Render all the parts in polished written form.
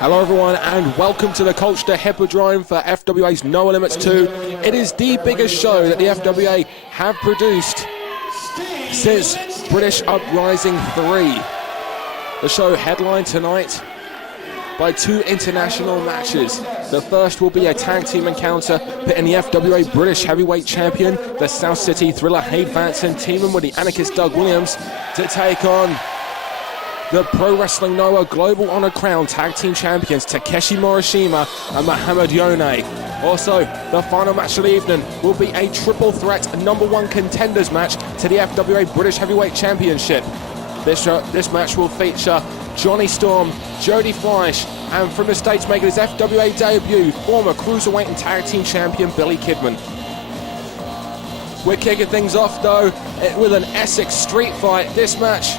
Hello everyone and welcome to the Colchester Hippodrome for FWA's NOAH Limits 2. It is the biggest show that the FWA have produced since British Uprising 3. The show headlined tonight by two international matches. The first will be a tag team encounter pitting the FWA British Heavyweight Champion, the South City Thriller Hade Vansen, teaming with the anarchist Doug Williams to take on the Pro Wrestling Noah Global Honor Crown Tag Team Champions Takeshi Morishima and Mohammed Yone. Also, the final match of the evening will be a triple threat #1 contenders match to the FWA British Heavyweight Championship. This match will feature Jonny Storm, Jody Fleisch, and from the States making his FWA debut, former Cruiserweight and Tag Team Champion Billy Kidman. We're kicking things off though with an Essex street fight. This match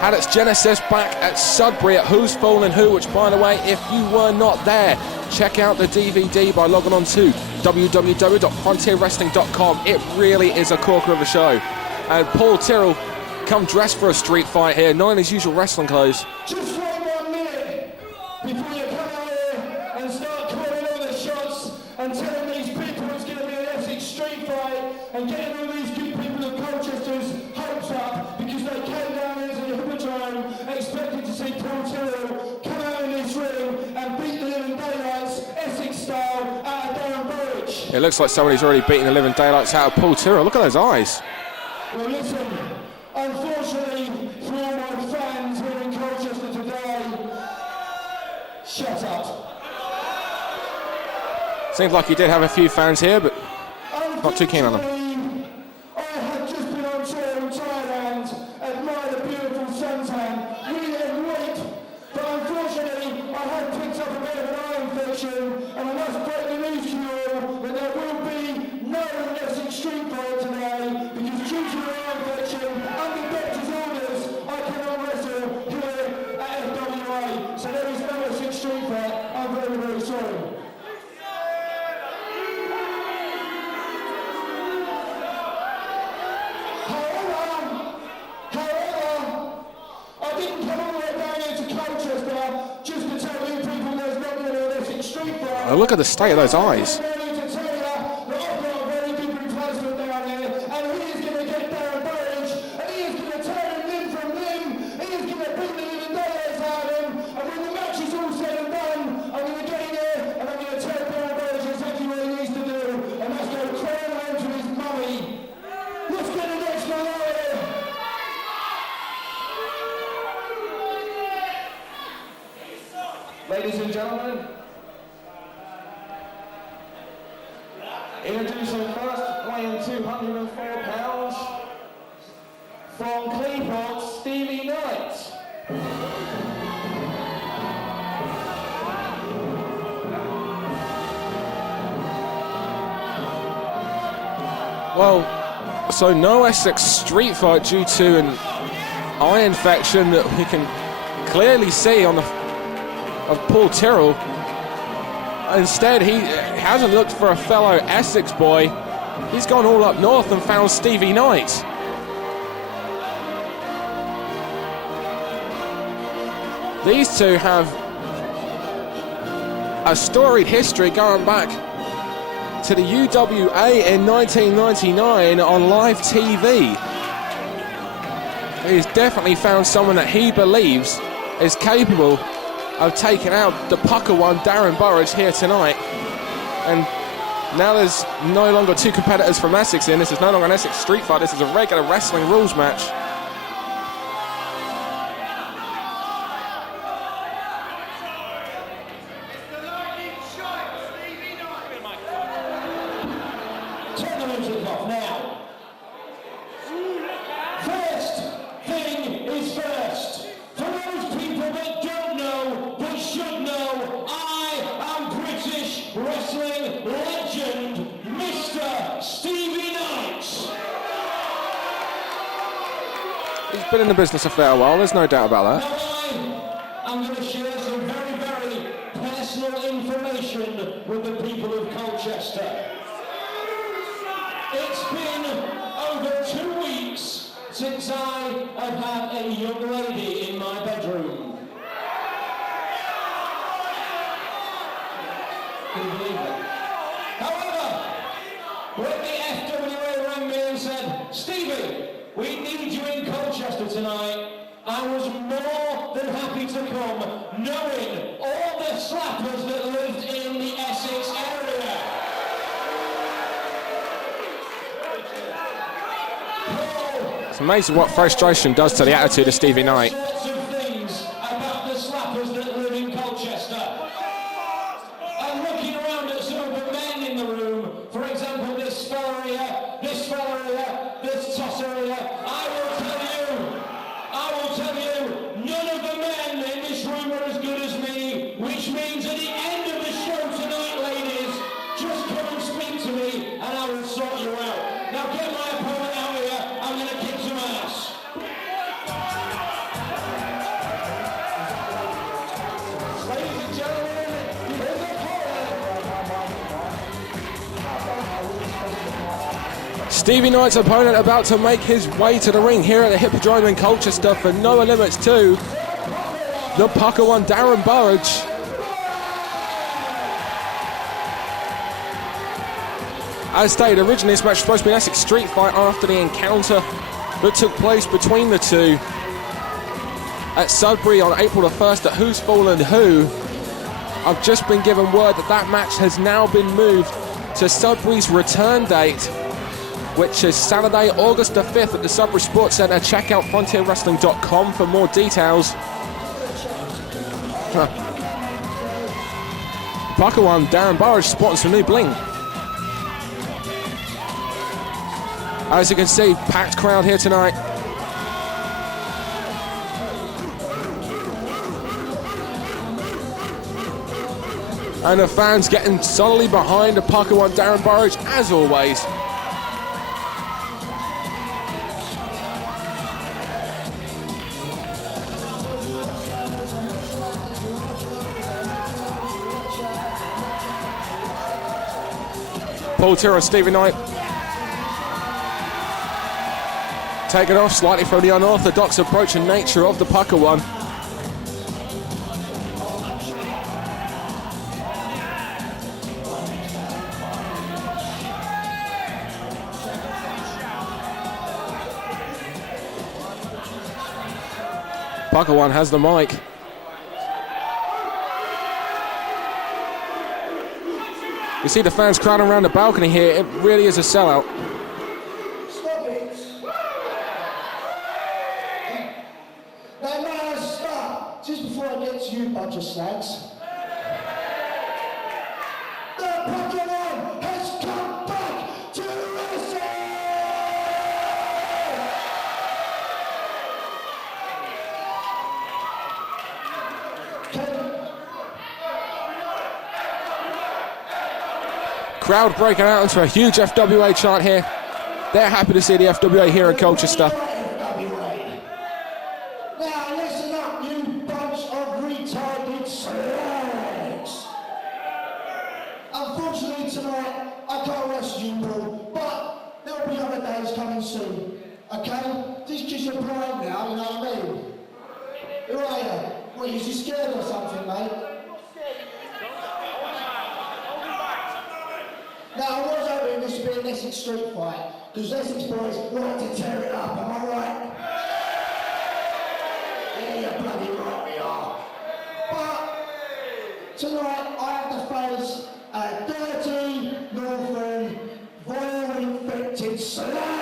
had its genesis back at Sudbury at Who's Fooling Who, which, by the way, if you were not there, check out the DVD by logging on to www.frontierwrestling.com. It really is a corker of a show. And Paul Tyrrell come dressed for a street fight here, not in his usual wrestling clothes. Just wait 1 minute before you come out here and start calling all the shots and telling these people it's going to be an Essex street fight and getting all these good people of Colchester's hopes up because they came down here to the Hippodrome expecting to see Paul Tyrrell come out in this ring and beat the living daylights, Essex style, out of Darren Burridge. It looks like somebody's already beaten the living daylights out of Paul Tyrrell. Look at those eyes. Well, listen, unfortunately for all my fans here in Colchester today, shut up. Seems like he did have a few fans here, but not too keen on them. I had just been on tour in Thailand, admired the beautiful suntan, really had weight, but unfortunately I had picked up a bit of an eye infection, and I must break the news to you all that there will be no Essex street fight today, because due to the eye infection, under doctor's orders, I cannot wrestle here at FWA, so there is no Essex street fight. I'm very, very sorry. I didn't come all the way down here to Colchester just to tell you people there's not going to be an Essex street fight. Oh, look at the state of those eyes. I need to tell you that I've got a very good replacement down here, and he is going to get Darren Burridge, and he is going to tear him limb from limb, he is going to beat the living daylights out of him, and when the match is all said and done, I'm going to get in there, and I'm going to tell Darren Burridge exactly what he needs to do, and that's go crawl home to his mummy. Let's get the next one out here. Ladies and gentlemen, introducing first, weighing 204 pounds, from Cleveland, Stevie Knight. Well, so no Essex street fight due to an eye infection that we can clearly see on the of Paul Tyrrell. Instead, he hasn't looked for a fellow Essex boy. He's gone all up north and found Stevie Knight. These two have a storied history going back to the UWA in 1999 on live TV. He's definitely found someone that he believes is capable of taking out the pucker one, Darren Burridge, here tonight. And now there's no longer two competitors from Essex in. This is no longer an Essex street fight. This is a regular wrestling rules match. Turn the music off now. First thing is first. For those people that don't know, but should know, I am British wrestling legend, Mr. Stevie Knight. He's been in the business a fair while, there's no doubt about that. Now I'm going to share some very, very personal information with the people of Colchester. It's been over 2 weeks since I have had a young lady in my bedroom. Can you believe that? However, when the FWA rang me and said, Stevie, we need you in Colchester tonight, I was more than happy to come, knowing all the slappers that lived in the Essex area. It's amazing what frustration does to the attitude of Stevie Knight. Lots of things about the slappers that live in Colchester. I'm looking around at some of the men in the room. For example, this fella here, this tosser here. I will tell you, none of the men in this room are as good as me, which means at the end of the show tonight, ladies, just come and speak to me and I will sort you out. Now get my opponent out here, I'm going to kick some ass. Ladies and gentlemen, here's a Stevie Knight's opponent about to make his way to the ring here at the Hippodrome in Colchester for NOAH Limits 2. The pucker one, Darren Burridge. As stated, originally this match was supposed to be an Essex street fight after the encounter that took place between the two at Sudbury on April the 1st at Who's Fallen Who. I've just been given word that that match has now been moved to Sudbury's return date, which is Saturday, August the 5th at the Sudbury Sports Centre. Check out frontierwrestling.com for more details. Pucker one, Darren Burridge spotting some new bling. As you can see, packed crowd here tonight. And the fans getting solidly behind the pucker one, Darren Burridge, as always. Paul Tyrrell, Stevie Knight. Taken off slightly from the unorthodox approach and nature of the pucker one. Pucker one has the mic. You see the fans crowding around the balcony here. It really is a sellout. Stop it. Now, may I start? Just before I get to you, bunch of slags. The pucker one has come back to wrestling! Crowd breaking out into a huge FWA chant here. They're happy to see the FWA here in Colchester. Now listen up, you bunch of retarded slags. Unfortunately tonight, I can't wrestle you, Paul, but there'll be other days coming soon. Okay? Just because you're blind now, you know what I mean? Who are you? What, you just scared or something, mate? Now, I was hoping this would be an Essex street fight, because Essex boys like to tear it up, am I right? Yeah, you're bloody right we are. But tonight I have to face a dirty, northern, vile-infected slag.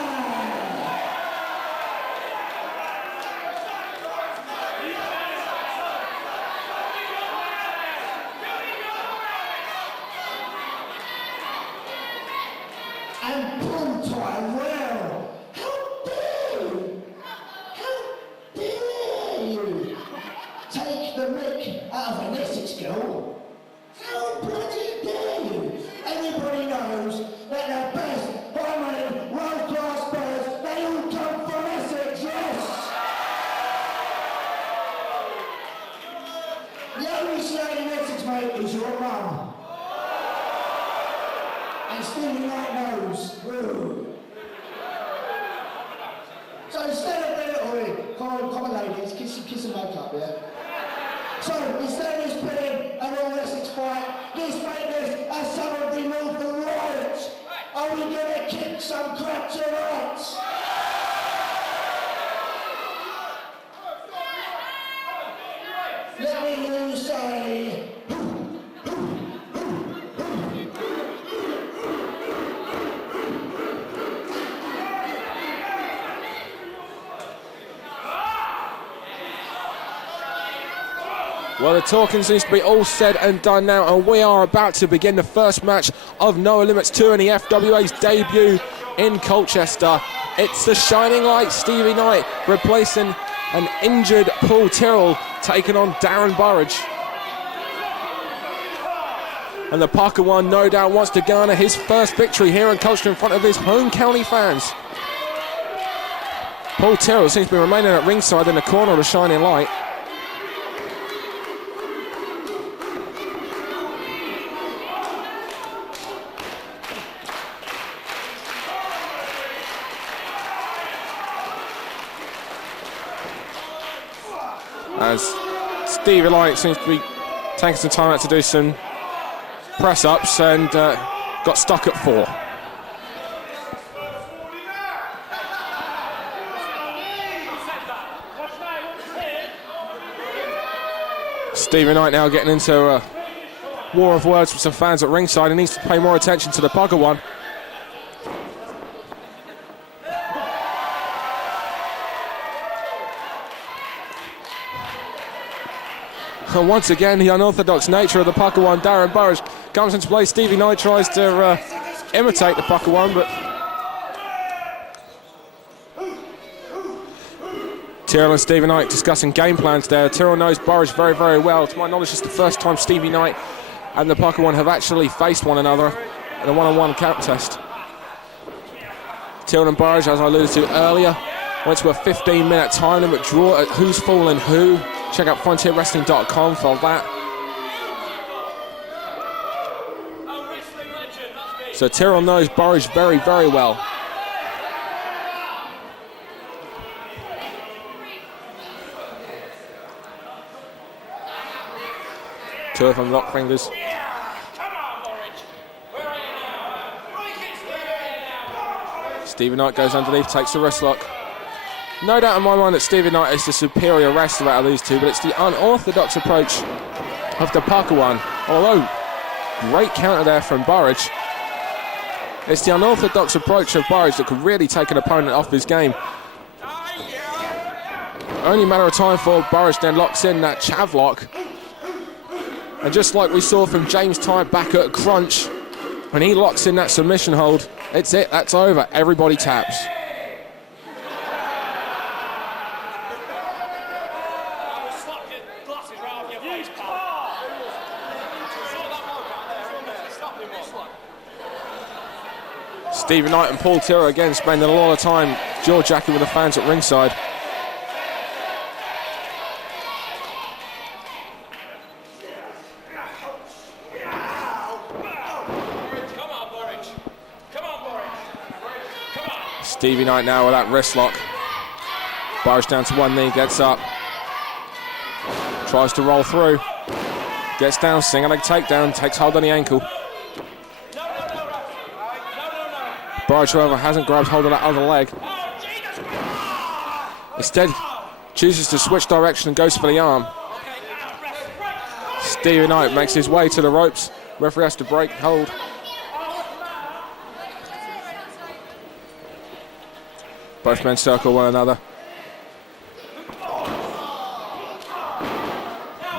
And Paul Tyrell, how dare you? How dare you take the mick out of an Essex girl? How bloody dare you? Everybody knows that the best high-money, world-class birds, they all come from Essex, yes? The only slag in Essex, mate, is your mum. And Stevie Knight knows. Woo. So instead of being come on ladies, kiss and make up, yeah? So instead of this being an all Essex fight, let's make this Well, the talking seems to be all said and done now, and we are about to begin the first match of NOAH Limits 2 in the FWA's debut in Colchester. It's the Shining Light, Stevie Knight, replacing an injured Paul Tyrrell, taking on Darren Burridge. And the Parker one no doubt wants to garner his first victory here in Colchester in front of his home county fans. Paul Tyrrell seems to be remaining at ringside in the corner of the Shining Light. As Stevie Knight seems to be taking some time out to do some press-ups and got stuck at 4. Stevie Knight now getting into a war of words with some fans at ringside. He needs to pay more attention to the Parker one. And once again, the unorthodox nature of the Parker one, Darren Burridge, comes into play. Stevie Knight tries to imitate the Parker one, but Tyrrell and Stevie Knight discussing game plans there. Tyrrell knows Burridge very, very well. To my knowledge, it's the first time Stevie Knight and the Parker one have actually faced one another in a one-on-one contest. Tyrrell and Burridge, as I alluded to earlier, went to a 15-minute time limit draw at Who's Falling Who. Check out frontierwrestling.com for that. So Tyrrell knows Burridge very, very well. Two of them lock fingers. Stevie Knight goes underneath, takes the wrist lock. No doubt in my mind that Stevie Knight is the superior wrestler out of these two, but it's the unorthodox approach of the Parker one. Although, great counter there from Burridge. It's the unorthodox approach of Burridge that could really take an opponent off his game. Only a matter of time before Burridge then locks in that chav lock. And just like we saw from James Tighe back at Crunch, when he locks in that submission hold, it's it, that's over, everybody taps. Stevie Knight and Paul Tyrrell again spending a lot of time jaw-jacking with the fans at ringside. Stevie Knight now with that wrist lock. Burridge down to one knee, gets up. Tries to roll through. Gets down, singing leg takedown, takes hold on the ankle. Burridge, however, hasn't grabbed hold of that other leg. Instead, chooses to switch direction and goes for the arm. Stevie Knight makes his way to the ropes. Referee has to break hold. Both men circle one another.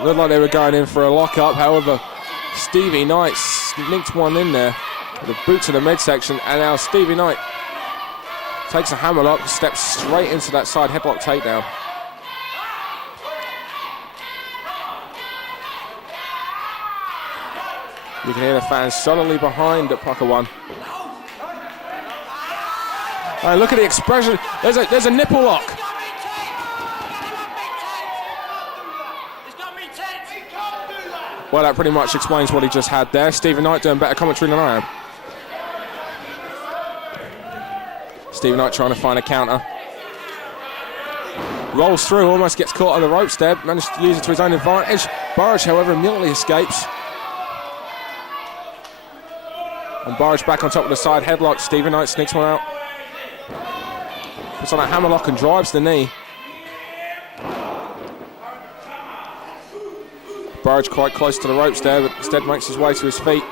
Looked like they were going in for a lock-up, however, Stevie Knight sneaked one in there. The boot to the midsection, and now Stevie Knight takes a hammerlock, steps straight into that side headlock takedown. You can hear the fans solidly behind at Parker one. And look at the expression. There's a nipple lock. Well, that pretty much explains what he just had there. Stevie Knight doing better commentary than I am. Stevie Knight trying to find a counter. Rolls through, almost gets caught on the ropes there. Managed to use it to his own advantage. Burridge, however, immediately escapes. And Burridge back on top of the side headlock. Stevie Knight sneaks one out. Puts on a hammerlock and drives the knee. Burridge quite close to the ropes there, but instead makes his way to his feet.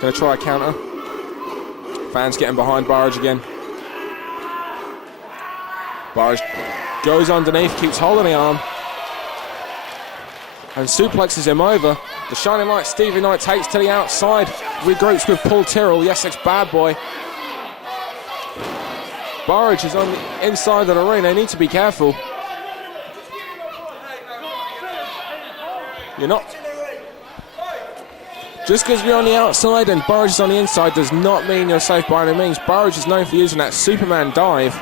Going to try a counter. Fans getting behind Burridge again. Burridge goes underneath, keeps holding the arm. and suplexes him over. The shining light Stevie Knight takes to the outside, regroups with Paul Tyrrell, the Essex bad boy. Burridge is on the inside of the ring. They need to be careful. You're not. Just because you're on the outside and Burridge is on the inside does not mean you're safe by any means. Burridge is known for using that Superman dive.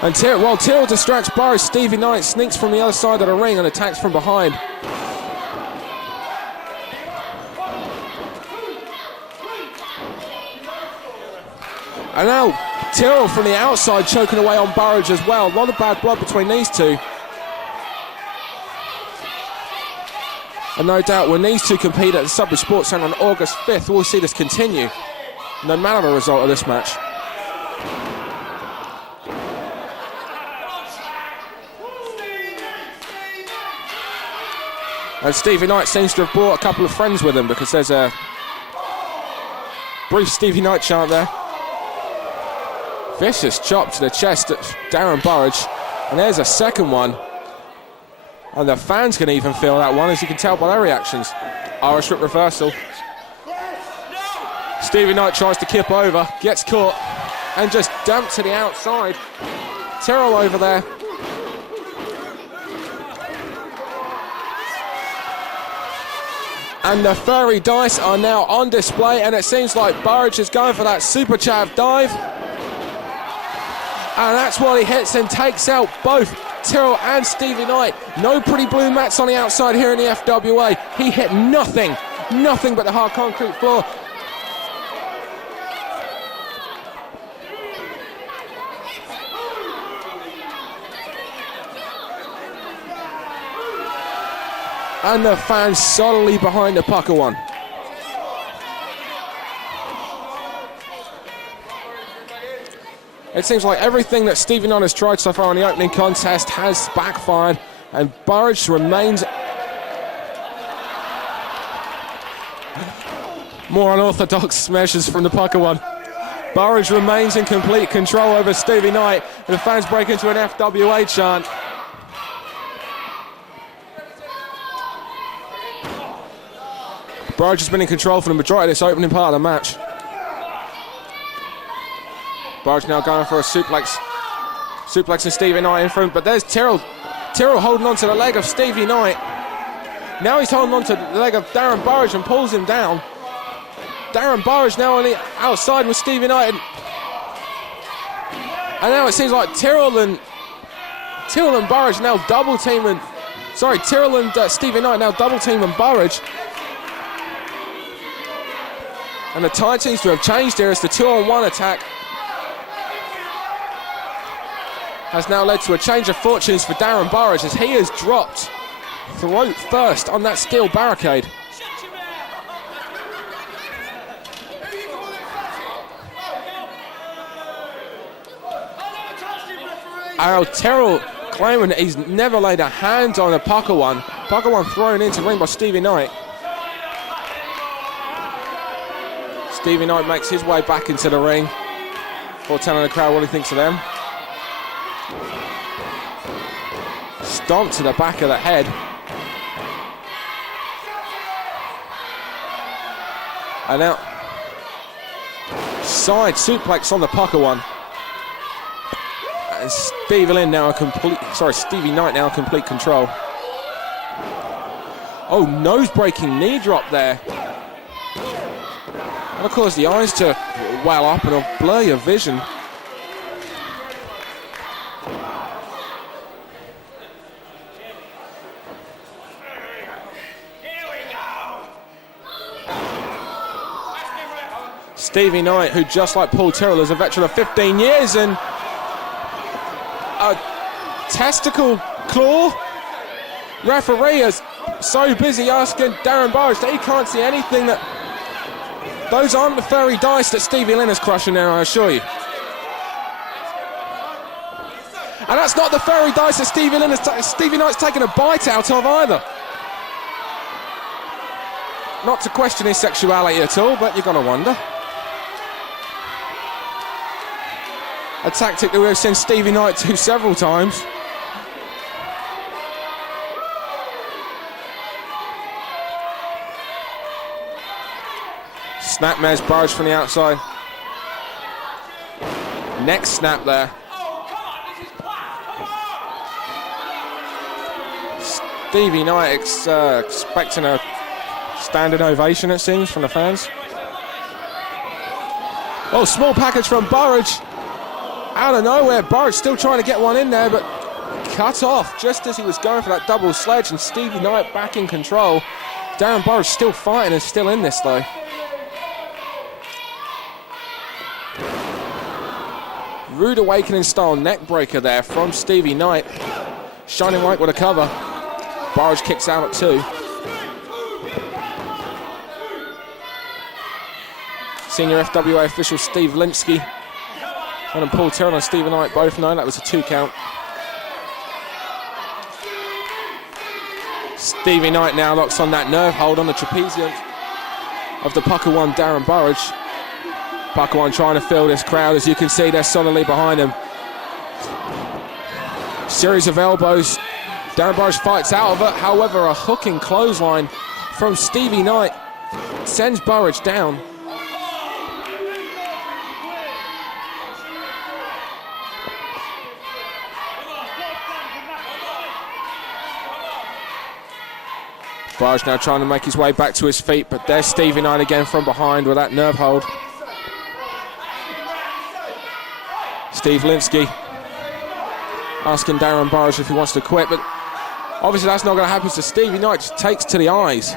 And while Tyrrell distracts Burridge, Stevie Knight sneaks from the other side of the ring and attacks from behind. And now Tyrrell from the outside choking away on Burridge as well. A lot of bad blood between these two. And no doubt when these two compete at the Sudbury Sports Centre on August 5th, we'll see this continue, no matter the result of this match. And Stevie Knight seems to have brought a couple of friends with him, because there's a brief Stevie Knight chant there. Vicious chop to the chest at Darren Burridge. And there's a second one. And the fans can even feel that one, as you can tell by their reactions. Irish whip reversal. Stevie Knight tries to kip over, gets caught, and just dumped to the outside. Tyrrell over there. And the furry dice are now on display, and it seems like Burridge is going for that super chav dive. And that's what he hits and takes out both Tyrrell and Stevie Knight. No pretty blue mats on the outside here in the FWA. He hit nothing but the hard concrete floor. And the fans solidly behind the pucker one. It seems like everything that Stevie Knight has tried so far in the opening contest has backfired, and Burridge remains more unorthodox measures from the pucker one. Burridge remains in complete control over Stevie Knight, and the fans break into an FWA chant. Burridge has been in control for the majority of this opening part of the match. Burridge now going for a suplex. Suplexing Stevie Knight in front, but there's Tyrrell. Tyrrell holding on to the leg of Stevie Knight. Now he's holding on to the leg of Darren Burridge and pulls him down. Darren Burridge now on the outside with Stevie Knight. And now it seems like Tyrrell and Burridge now double teaming. Sorry, Tyrrell and Stevie Knight now double teaming Burridge. And the tide seems to have changed here as the 2-on-1 attack has now led to a change of fortunes for Darren Burridge, as he has dropped throat first on that steel barricade. Tyrrell claiming that he's never laid a hand on a pucker one. Pucker one thrown into the ring by Stevie Knight. Stevie Knight makes his way back into the ring before telling the crowd what he thinks of them. Stomp to the back of the head. And now side suplex on the pucker one. And Stevie Knight now in complete control. Oh, nose breaking knee drop there. That'll cause the eyes to well up and it'll blur your vision. Stevie Knight, who just like Paul Tyrrell is a veteran of 15 years, and a testicle claw. Referee is so busy asking Darren Burridge that he can't see anything. That those aren't the fairy dice that Stevie Lynn is crushing there, I assure you. And that's not the fairy dice that Stevie Knight's taken a bite out of either. Not to question his sexuality at all, but you're going to wonder. A tactic that we've seen Stevie Knight do several times. Snapmares Burridge from the outside. Next snap there. Stevie Knight expecting a standing ovation, it seems, from the fans. Oh, small package from Burridge. Out of nowhere, Burridge still trying to get one in there, but cut off just as he was going for that double sledge, and Stevie Knight back in control. Darren Burridge still fighting and still in this though. Rude awakening style neck breaker there from Stevie Knight. Shining White with a cover. Burridge kicks out at 2. Senior FWA official Steve Linsky and Paul Tyrrell and Stevie Knight both know that was a 2 count. Stevie Knight now locks on that nerve hold on the trapezium of the pucker one, Darren Burridge. Pucker one trying to fill this crowd. As you can see, they're solidly behind him. Series of elbows. Darren Burridge fights out of it. However, a hooking clothesline from Stevie Knight sends Burridge down. Burridge now trying to make his way back to his feet, but there's Stevie Knight again from behind with that nerve hold. Steve Linsky asking Darren Burridge if he wants to quit, but obviously that's not going to happen, so Stevie Knight just takes to the eyes.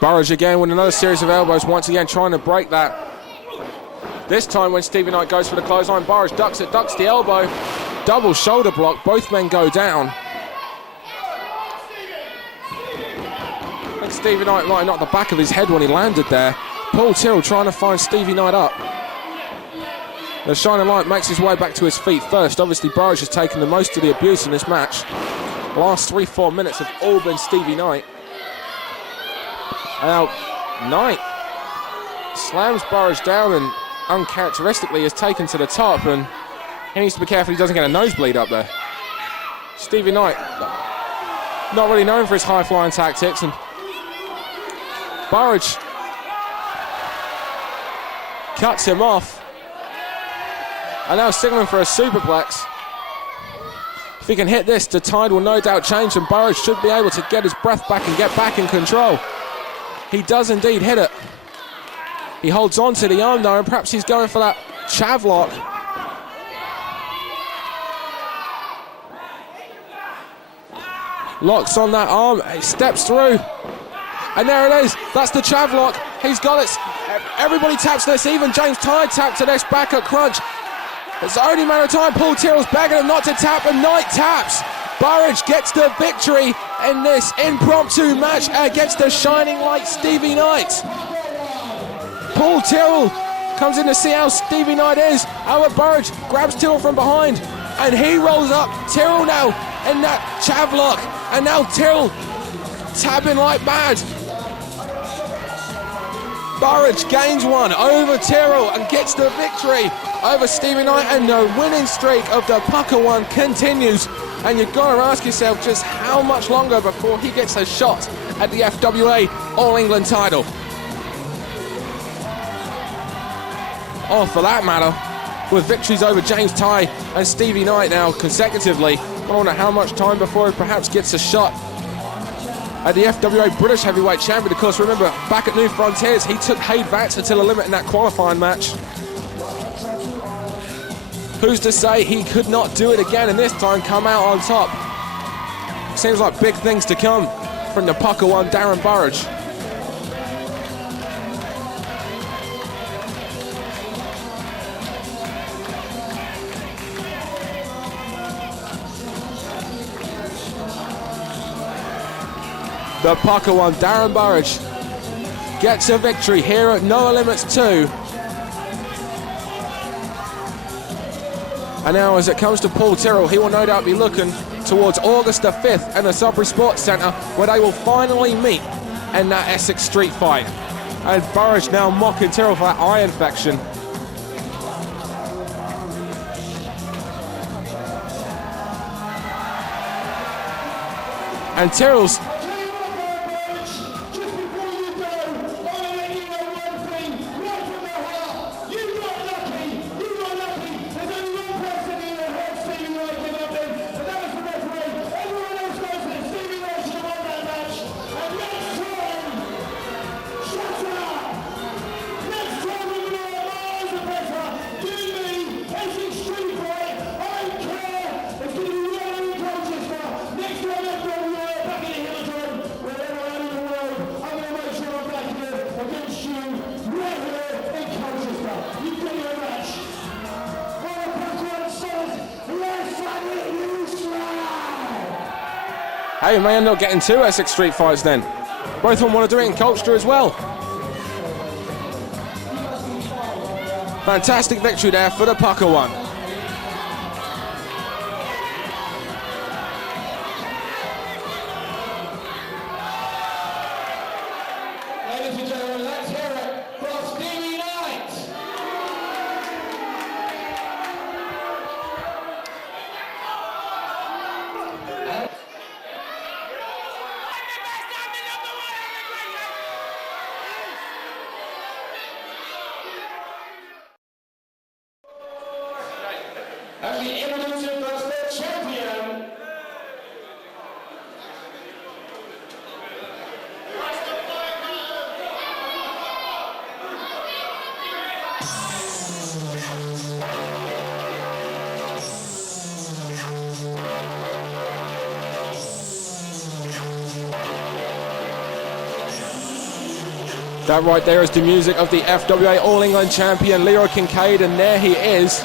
Burridge again with another series of elbows, once again trying to break that. This time when Stevie Knight goes for the clothesline, Burridge ducks it, ducks the elbow. Double shoulder block, both men go down. I think Stevie Knight might have knocked the back of his head when he landed there. Paul Tyrrell trying to find Stevie Knight up. The Shining Light makes his way back to his feet first. Obviously Burridge has taken the most of the abuse in this match. The last 3-4 minutes have all been Stevie Knight. And now Knight slams Burridge down and uncharacteristically is taken to the top, and he needs to be careful he doesn't get a nosebleed up there. Stevie Knight, not really known for his high-flying tactics, and Burridge cuts him off. And now signaling for a superplex. If he can hit this, the tide will no doubt change, and Burridge should be able to get his breath back and get back in control. He does indeed hit it. He holds on to the arm though, and perhaps he's going for that chav lock. Locks on that arm, he steps through. And there it is, that's the chav lock. He's got it. Everybody taps this, even James Tighe tapped to this back at crunch. It's only a matter of time. Paul Tyrrell's begging him not to tap, and Knight taps. Burridge gets the victory in this impromptu match against the Shining Light Stevie Knight. Paul Tyrrell comes in to see how Stevie Knight is. Albert Burridge grabs Tyrrell from behind, and he rolls up. Tyrrell now in that chav lock, and now Tyrrell tapping like mad. Burridge gains one over Tyrrell and gets the victory over Stevie Knight, and the winning streak of the pucker one continues. And you've got to ask yourself just how much longer before he gets a shot at the FWA All England title. Or for that matter, with victories over James Tighe and Stevie Knight now consecutively, I wonder how much time before he perhaps gets a shot at the FWA British Heavyweight Champion. Of course, remember, back at New Frontiers, he took Hade Vansen to the limit in that qualifying match. Who's to say he could not do it again and this time come out on top? Seems like big things to come from the pucker one, Darren Burridge. The pucker one, Darren Burridge, gets a victory here at NOAH Limits 2. And now as it comes to Paul Tyrrell, he will no doubt be looking towards August the 5th in the Sudbury Sports Centre, where they will finally meet in that Essex street fight. And Burridge now mocking Tyrrell for that eye infection. And Tyrrell's Hey, may end up getting two Essex Street fights then. Both of them want to do it in Colchester as well. Fantastic victory there for the Pucker one. Ladies and gentlemen, let's hear it for Stevie Knight. As the innovative first champion, That right there is the music of the FWA All England champion Leroy Kincaid, and there he is.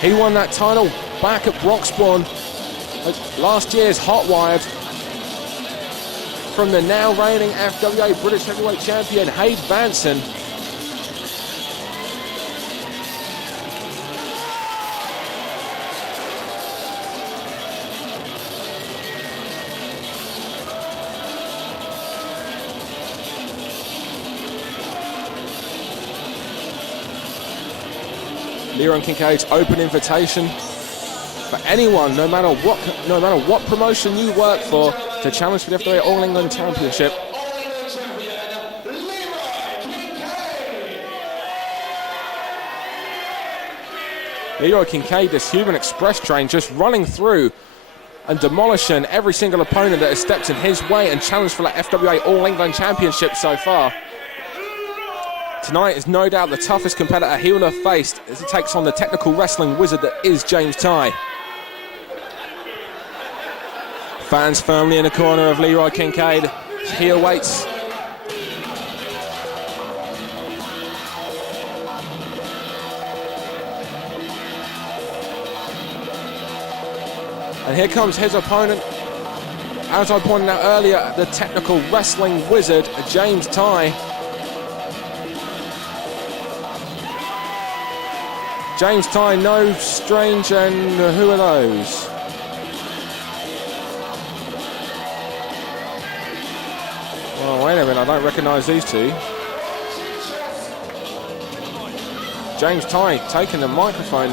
He won that title back at Broxbourne at last year's Hot Wired from the now reigning FWA British Heavyweight Champion Hade Vansen. Leroy Kincaid's open invitation for anyone, no matter what promotion you work for, to challenge for the FWA All England Championship. Leroy Kincaid, this human express train, just running through and demolishing every single opponent that has stepped in his way and challenged for the FWA All England Championship so far. Tonight is no doubt the toughest competitor he will have faced as he takes on the technical wrestling wizard that is James Tighe. Fans firmly in the corner of Leroy Kincaid. He awaits. And here comes his opponent. As I pointed out earlier, the technical wrestling wizard, James Tighe. James Tighe, no stranger, and who are those? Oh, wait a minute, I don't recognise these two. James Tighe taking the microphone.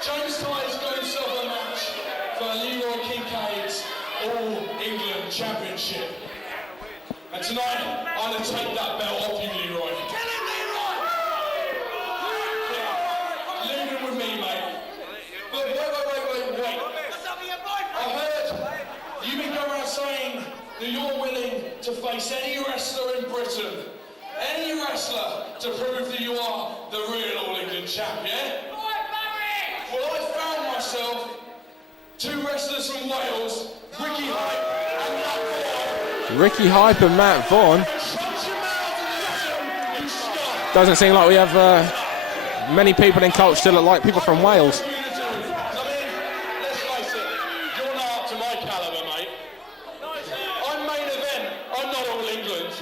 James Tighe's got himself a match for Leroy Kincaid's All England Championship. And tonight, I'm going to take that belt off you, Leroy. Kill him, Leroy! Yeah. Leave him with me, mate. But wait. I heard you've been going around saying that you're willing to face any wrestler in Britain, any wrestler, to prove that you are the real All England champion. Well, I found myself two wrestlers from Wales, Ricky Hype and Matt Vaughan. Ricky Hype and Matt Vaughan. Doesn't seem like we have many people in Colchester that like people from Wales. I mean, let's face it, you're not up to my calibre, mate. I'm main event, I'm not All England.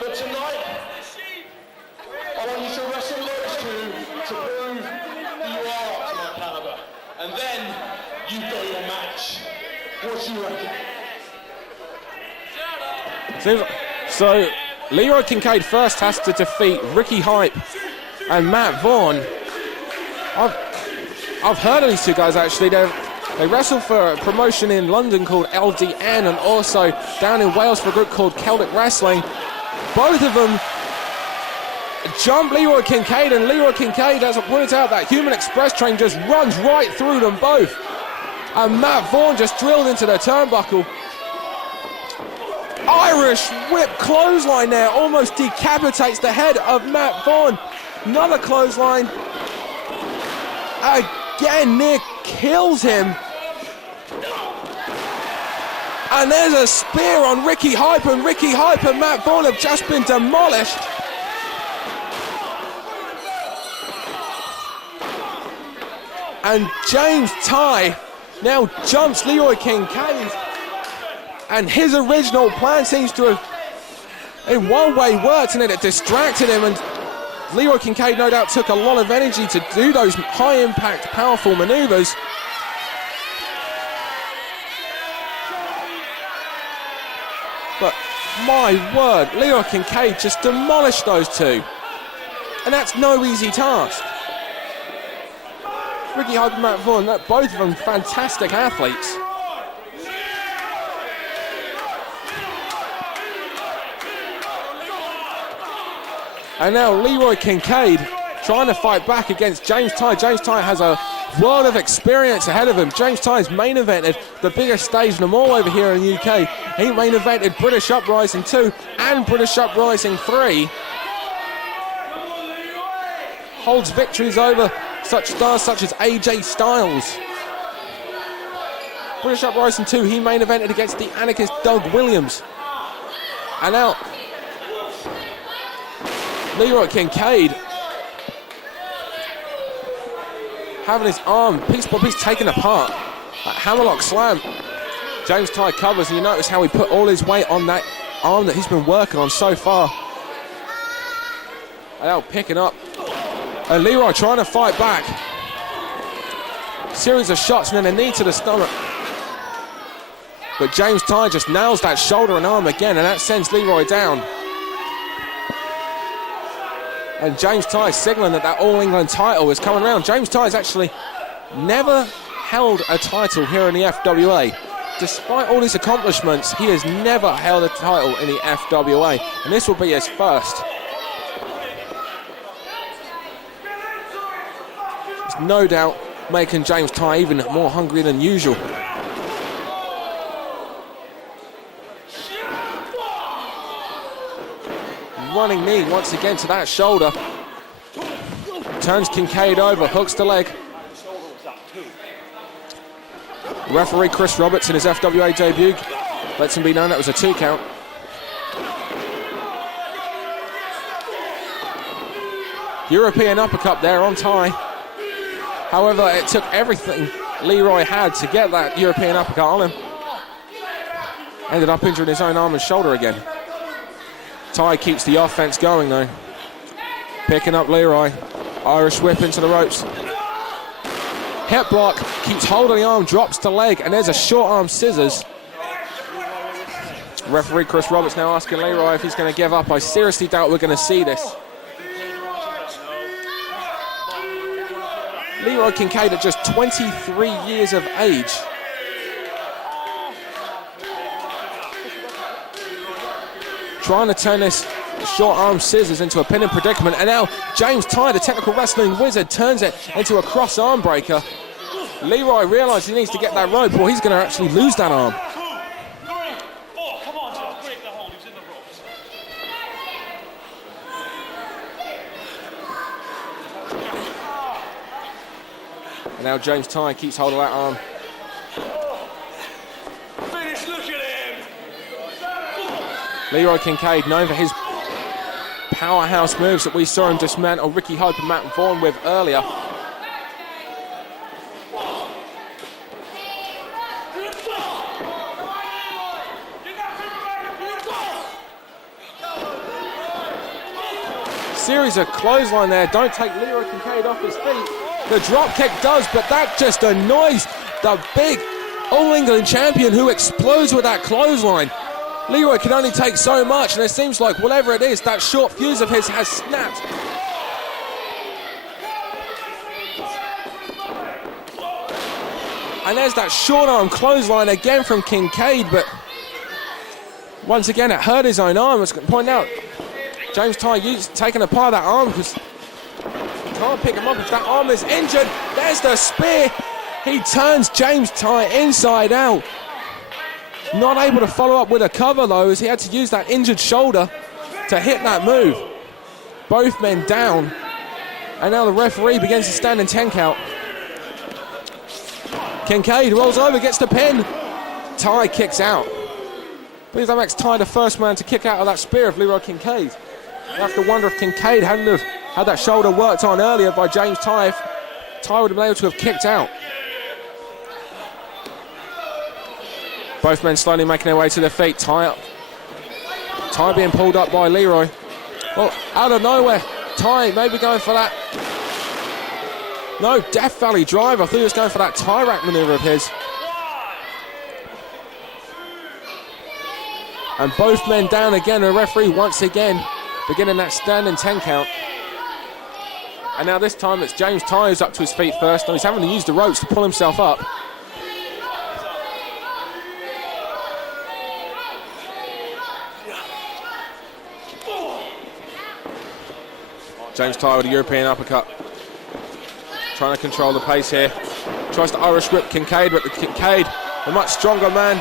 But tonight, I want you to wrestle those two to prove that you are up to my calibre. And then you've got your match. What do you reckon? So Leroy Kincaid first has to defeat Ricky Hype and Matt Vaughan. I've heard of these two guys actually. They wrestle for a promotion in London called LDN and also down in Wales for a group called Celtic Wrestling. Both of them jump Leroy Kincaid, and Leroy Kincaid, as I pointed out, that Human Express train just runs right through them both. And Matt Vaughan just drilled into the turnbuckle. Irish whip clothesline there, almost decapitates the head of Matt Vaughan. Another clothesline. Again, near kills him. And there's a spear on Ricky Hype, and Ricky Hype and Matt Vaughan have just been demolished. And James Tighe now jumps Leroy Kincaid. And his original plan seems to have in one way worked, and it distracted him. And Leroy Kincaid no doubt took a lot of energy to do those high impact, powerful maneuvers. But my word, Leroy Kincaid just demolished those two. And that's no easy task. Ricky Hype and Matt Vaughan, both of them fantastic athletes. And now Leroy Kincaid trying to fight back against James Tighe. James Tighe has a world of experience ahead of him. James Tighe's main evented the biggest stage of them all over here in the UK. He main evented British Uprising 2 and British Uprising 3. Holds victories over such stars such as AJ Styles. British Uprising 2, he main evented against the anarchist Doug Williams. And now Leroy Kincaid having his arm piece by piece taken apart. That hammerlock slam. James Tighe covers, and you notice how he put all his weight on that arm that he's been working on so far. And now picking up. And Leroy trying to fight back. Series of shots and then a knee to the stomach. But James Tighe just nails that shoulder and arm again, and that sends Leroy down. And James Tighe signaling that All England title is coming around. James Tighe's actually never held a title here in the FWA. Despite all his accomplishments, he has never held a title in the FWA, and this will be his first. It's no doubt making James Tighe even more hungry than usual. Running knee once again to that shoulder. Turns Kincaid over, hooks the leg. Referee Chris Roberts in his FWA debut lets him be known that was a 2 count. European uppercut there on Tighe. However, it took everything Leroy had to get that European uppercut on him. Ended up injuring his own arm and shoulder again. Tighe keeps the offense going though. Picking up Leroy. Irish whip into the ropes. Hip block, keeps hold of the arm, drops the leg, and there's a short arm scissors. Referee Chris Roberts now asking Leroy if he's going to give up. I seriously doubt we're going to see this. Leroy Kincaid at just 23 years of age. Trying to turn this short arm scissors into a pinning predicament, and now James Tighe, the technical wrestling wizard, turns it into a cross arm breaker. Leroy realizes he needs to get that rope or he's going to actually lose that arm. 2, 3, 4, come on, John, break the hold, he's in the ropes. And now James Tighe keeps hold of that arm. Finish, look at him! Leroy Kincaid, known for his powerhouse moves that we saw him dismantle Ricky Hype and Matt Vaughan with earlier. Series of clothesline there, don't take Leroy Kincaid off his feet. The drop kick does, but that just annoys the big All England champion who explodes with that clothesline. Leroy can only take so much, and it seems like whatever it is, that short fuse of his has snapped. And there's that short arm clothesline again from Kincaid, but once again it hurt his own arm. I was going to point out, James Tighe taking apart that arm because he can't pick him up if that arm is injured. There's the spear. He turns James Tighe inside out. Not able to follow up with a cover though, as he had to use that injured shoulder to hit that move. Both men down. And now the referee begins to stand in 10 count. Kincaid rolls over, gets the pin. Tighe kicks out. I believe that makes Tighe the first man to kick out of that spear of Leroy Kincaid. You have to wonder if Kincaid hadn't have had that shoulder worked on earlier by James Tighe, Tighe would have been able to have kicked out. Both men slowly making their way to their feet. Tighe being pulled up by Leroy. Well, out of nowhere, Tighe maybe going for that. No, Death Valley drive. I thought he was going for that tie rack maneuver of his. And both men down again. The referee once again beginning that standing 10 count. And now this time it's James Tighe who's up to his feet first. Now he's having to use the ropes to pull himself up. James Tighe with a European uppercut. Trying to control the pace here. Tries to Irish whip Kincaid, but the Kincaid, a much stronger man,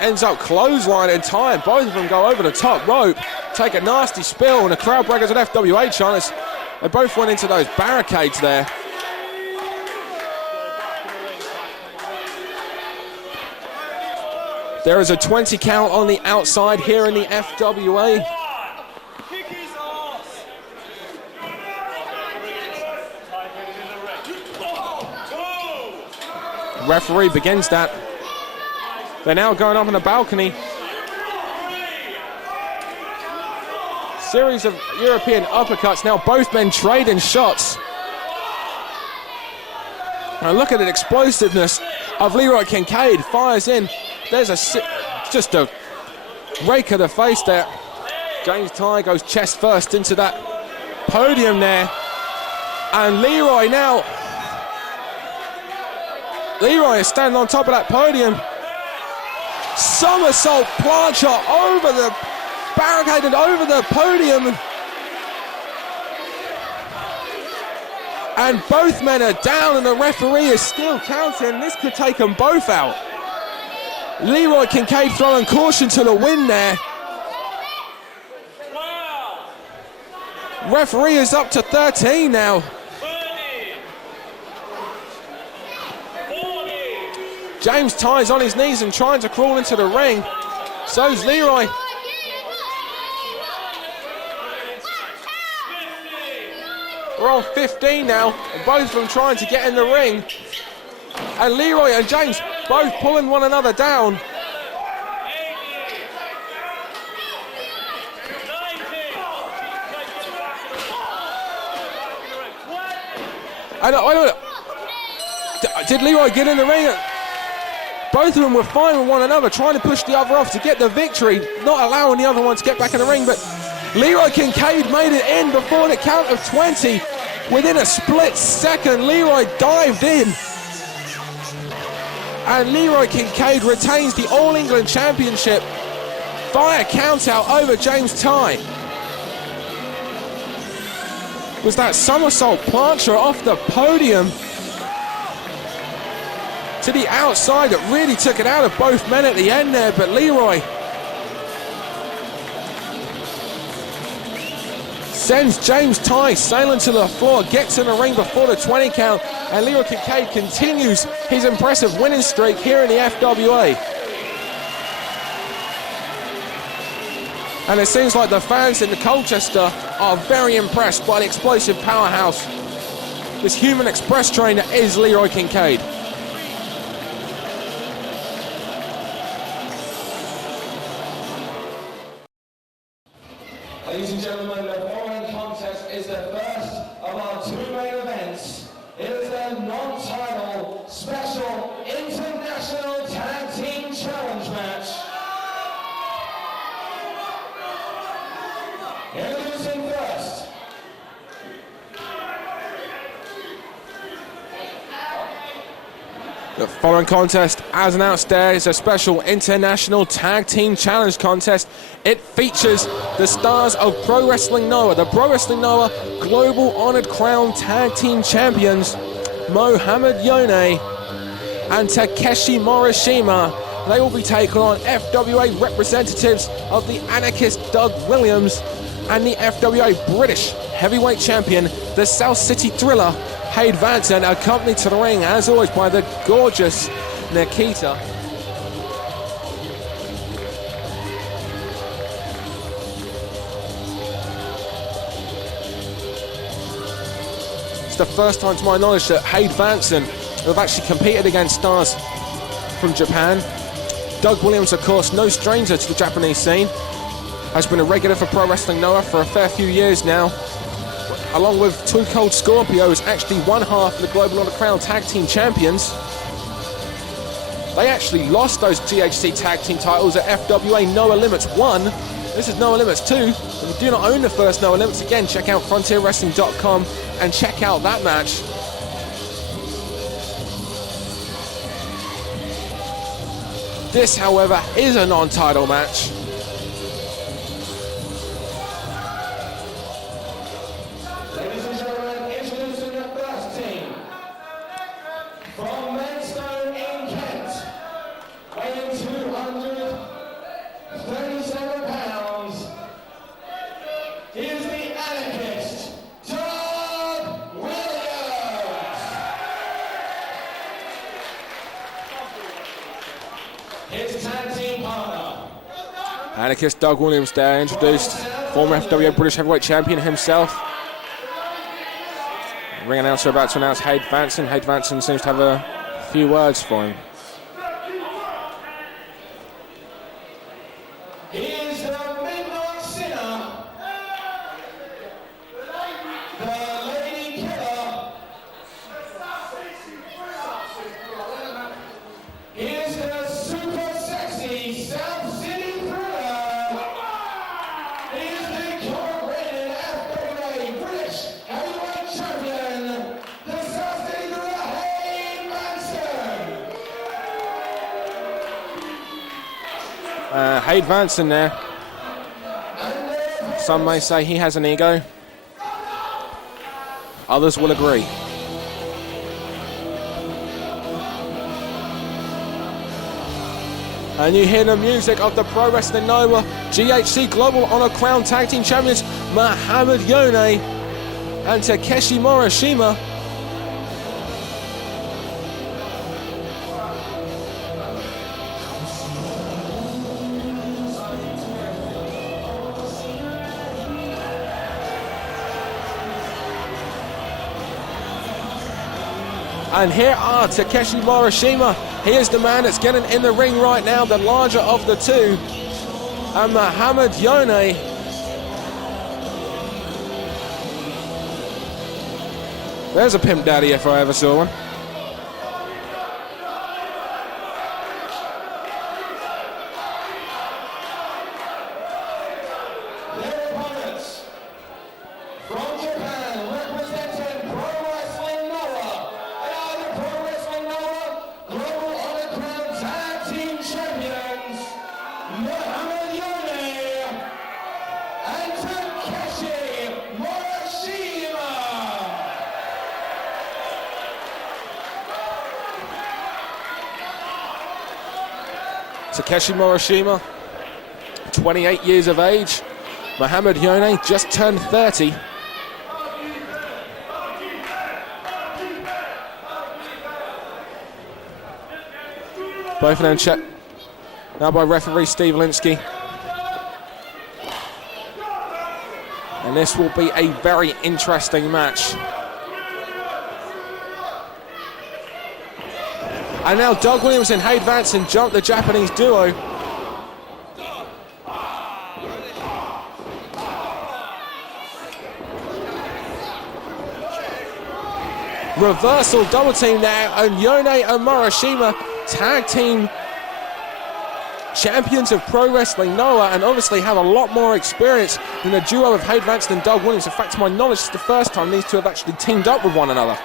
ends up clothesline in time. Both of them go over the top rope, take a nasty spill, and the crowd breakers at FWA chant. They both went into those barricades there. There is a 20 count on the outside here in the FWA. Referee begins that. They're now going up on the balcony. Series of European uppercuts. Now both men trading shots. And look at the explosiveness of Leroy Kincaid. Fires in. There's just a rake of the face there. James Tighe goes chest first into that podium there. And Leroy now. Leroy is standing on top of that podium. Somersault plancher over the barricade and over the podium. And both men are down and the referee is still counting. This could take them both out. Leroy Kincaid throwing caution to the wind there. Referee is up to 13 now. James Tighe's on his knees and trying to crawl into the ring. So's Leroy. We're on 15 now, and both of them trying to get in the ring. And Leroy and James both pulling one another down. Did Leroy get in the ring? Both of them were fine with one another, trying to push the other off to get the victory, not allowing the other one to get back in the ring. But Leroy Kincaid made it in before the count of 20. Within a split second, Leroy dived in. And Leroy Kincaid retains the All England Championship via countout over James Tighe. Was that somersault plancher off the podium to the outside that really took it out of both men at the end there, but Leroy sends James Tighe sailing to the floor, gets in the ring before the 20 count, and Leroy Kincaid continues his impressive winning streak here in the FWA. And it seems like the fans in the Colchester are very impressed by the explosive powerhouse, this human express train that is Leroy Kincaid. Ladies and gentlemen, the following contest is the first of our two main events. It is a non-title special international tag team challenge match The following contest, as announced there, is a special international tag team challenge contest. It features the stars of Pro Wrestling Noah, the Pro Wrestling Noah Global Honored Crown Tag Team Champions, Mohammed, Yone, and Takeshi Morishima. They will be taking on FWA representatives of the Anarchist Doug Williams and the FWA British Heavyweight Champion, the South City Thriller, Hade Vansen, accompanied to the ring, as always, by the gorgeous Nikita. It's the first time, to my knowledge, that Hade Vansen have actually competed against stars from Japan. Doug Williams, of course, no stranger to the Japanese scene, has been a regular for Pro Wrestling Noah for a fair few years now. Along with Too Cold Scorpio, is actually one half of the Global Honor Crown Tag Team Champions. They actually lost those GHC Tag Team titles at FWA NOAH Limits 1. This is NOAH Limits 2. If you do not own the first NOAH Limits, again, check out frontierwrestling.com and check out that match. This, however, is a non-title match. Anarchist Doug Williams there, introduced, former FWA British Heavyweight Champion himself. Ring announcer about to announce Hade Vansen. Hade Vansen seems to have a few words for him. Hade Vansen there. Some may say he has an ego. Others will agree. And you hear the music of the Pro Wrestling Noah GHC Global Honor Crown Tag Team Champions, Mohammed, Yone, and Takeshi Morishima. And here are Takeshi Morishima. He is the man that's getting in the ring right now, the larger of the two. And Mohammed, Yone. There's a pimp daddy if I ever saw one. Takeshi Morishima, 28 years of age. Mohammed Yone just turned 30. Both of them checked now by referee Steve Linsky. And this will be a very interesting match. And now Doug Williams and Hade Vansen jump the Japanese duo. Reversal double team there, and Yone and Morishima, tag team champions of Pro Wrestling Noah, and obviously have a lot more experience than the duo of Hade Vansen and Doug Williams. In fact, to my knowledge, it's the first time these two have actually teamed up with one another.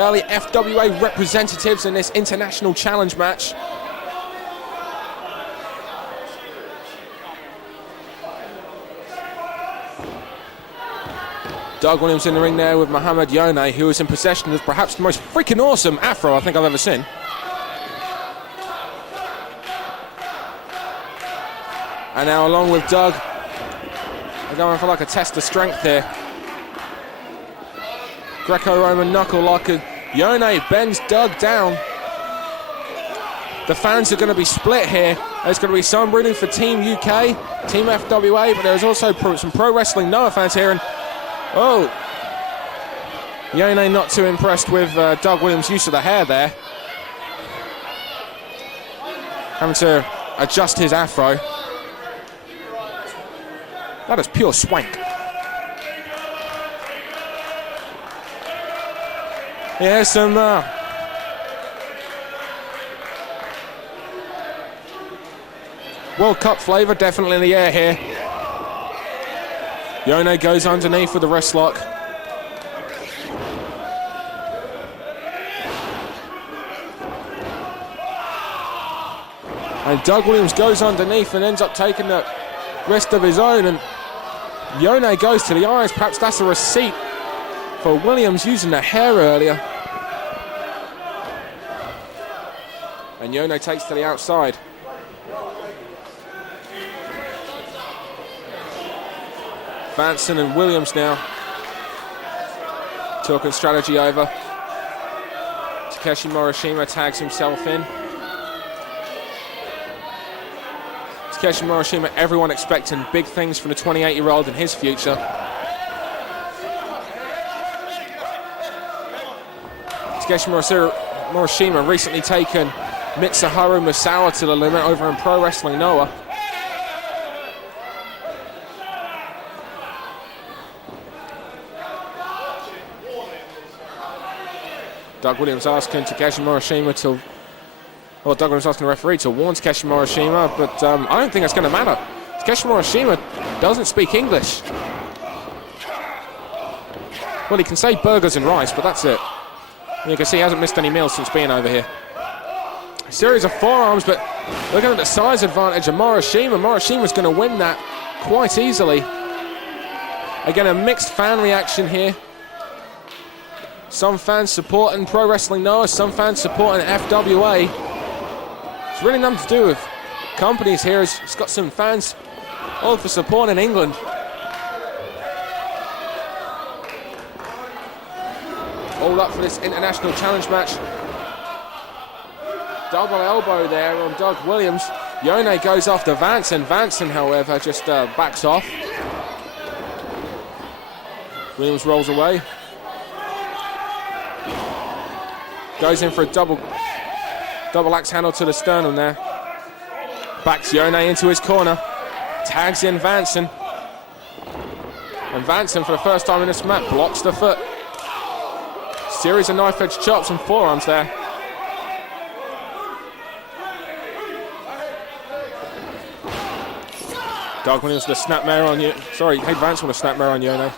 They're the FWA representatives in this international challenge match. Doug Williams in the ring there with Mohammed Yone, who is in possession of perhaps the most freaking awesome afro I think I've ever seen. And now along with Doug, they're going for like a test of strength here. Greco-Roman knuckle locker. Yone bends Doug down. The fans are going to be split here. There's going to be some rooting for Team UK, Team FWA, but there's also some Pro Wrestling Noah fans here. And oh, Yone not too impressed with Doug Williams' use of the hair there. Having to adjust his afro. That is pure swank. Yeah, some World Cup flavour definitely in the air here. Yone goes underneath with the wrist lock. And Doug Williams goes underneath and ends up taking the wrist of his own, and Yone goes to the eyes. Perhaps that's a receipt for Williams using the hair earlier. And Yone takes to the outside. Vansen and Williams now talking strategy over. Takeshi Morishima tags himself in. Takeshi Morishima, everyone expecting big things from the 28-year-old in his future. Takeshi Morishima recently taken Mitsuharu Misawa to the limit over in Pro Wrestling Noah. Doug Williams asking Takeshi Morishima to... Well, Doug Williams asking the referee to warn Takeshi Morishima, but I don't think that's going to matter. Takeshi Morishima doesn't speak English. Well, he can say burgers and rice, but that's it. You can see he hasn't missed any meals since being over here. A series of forearms, but looking at the size advantage of Morishima. Morishima's going to win that quite easily. Again, a mixed fan reaction here. Some fans supporting Pro Wrestling Noah, some fans supporting FWA. It's really nothing to do with companies here. It's got some fans all for supporting England. All up for this international challenge match. Double elbow there on Doug Williams. Yone goes after Vansen. Vansen, however, just backs off. Williams rolls away. Goes in for a double axe handle to the sternum there. Backs Yone into his corner. Tags in Vansen. And Vansen, for the first time in this match, blocks the foot. Series of knife-edge chops and forearms there. Doug Williams with a snapmare on you. Sorry, Hade Vansen with a snapmare on Yone.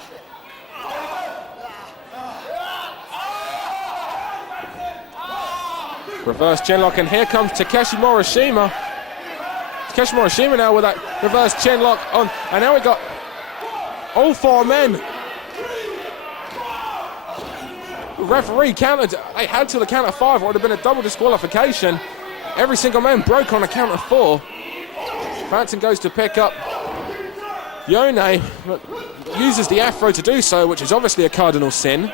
Reverse chinlock, and here comes Takeshi Morishima. Takeshi Morishima now with that reverse chinlock on, and now we got all four men. The referee counted. They had to the count of 5. It would have been a double disqualification. Every single man broke on a count of 4. Vansen goes to pick up Yone, uses the afro to do so, which is obviously a cardinal sin.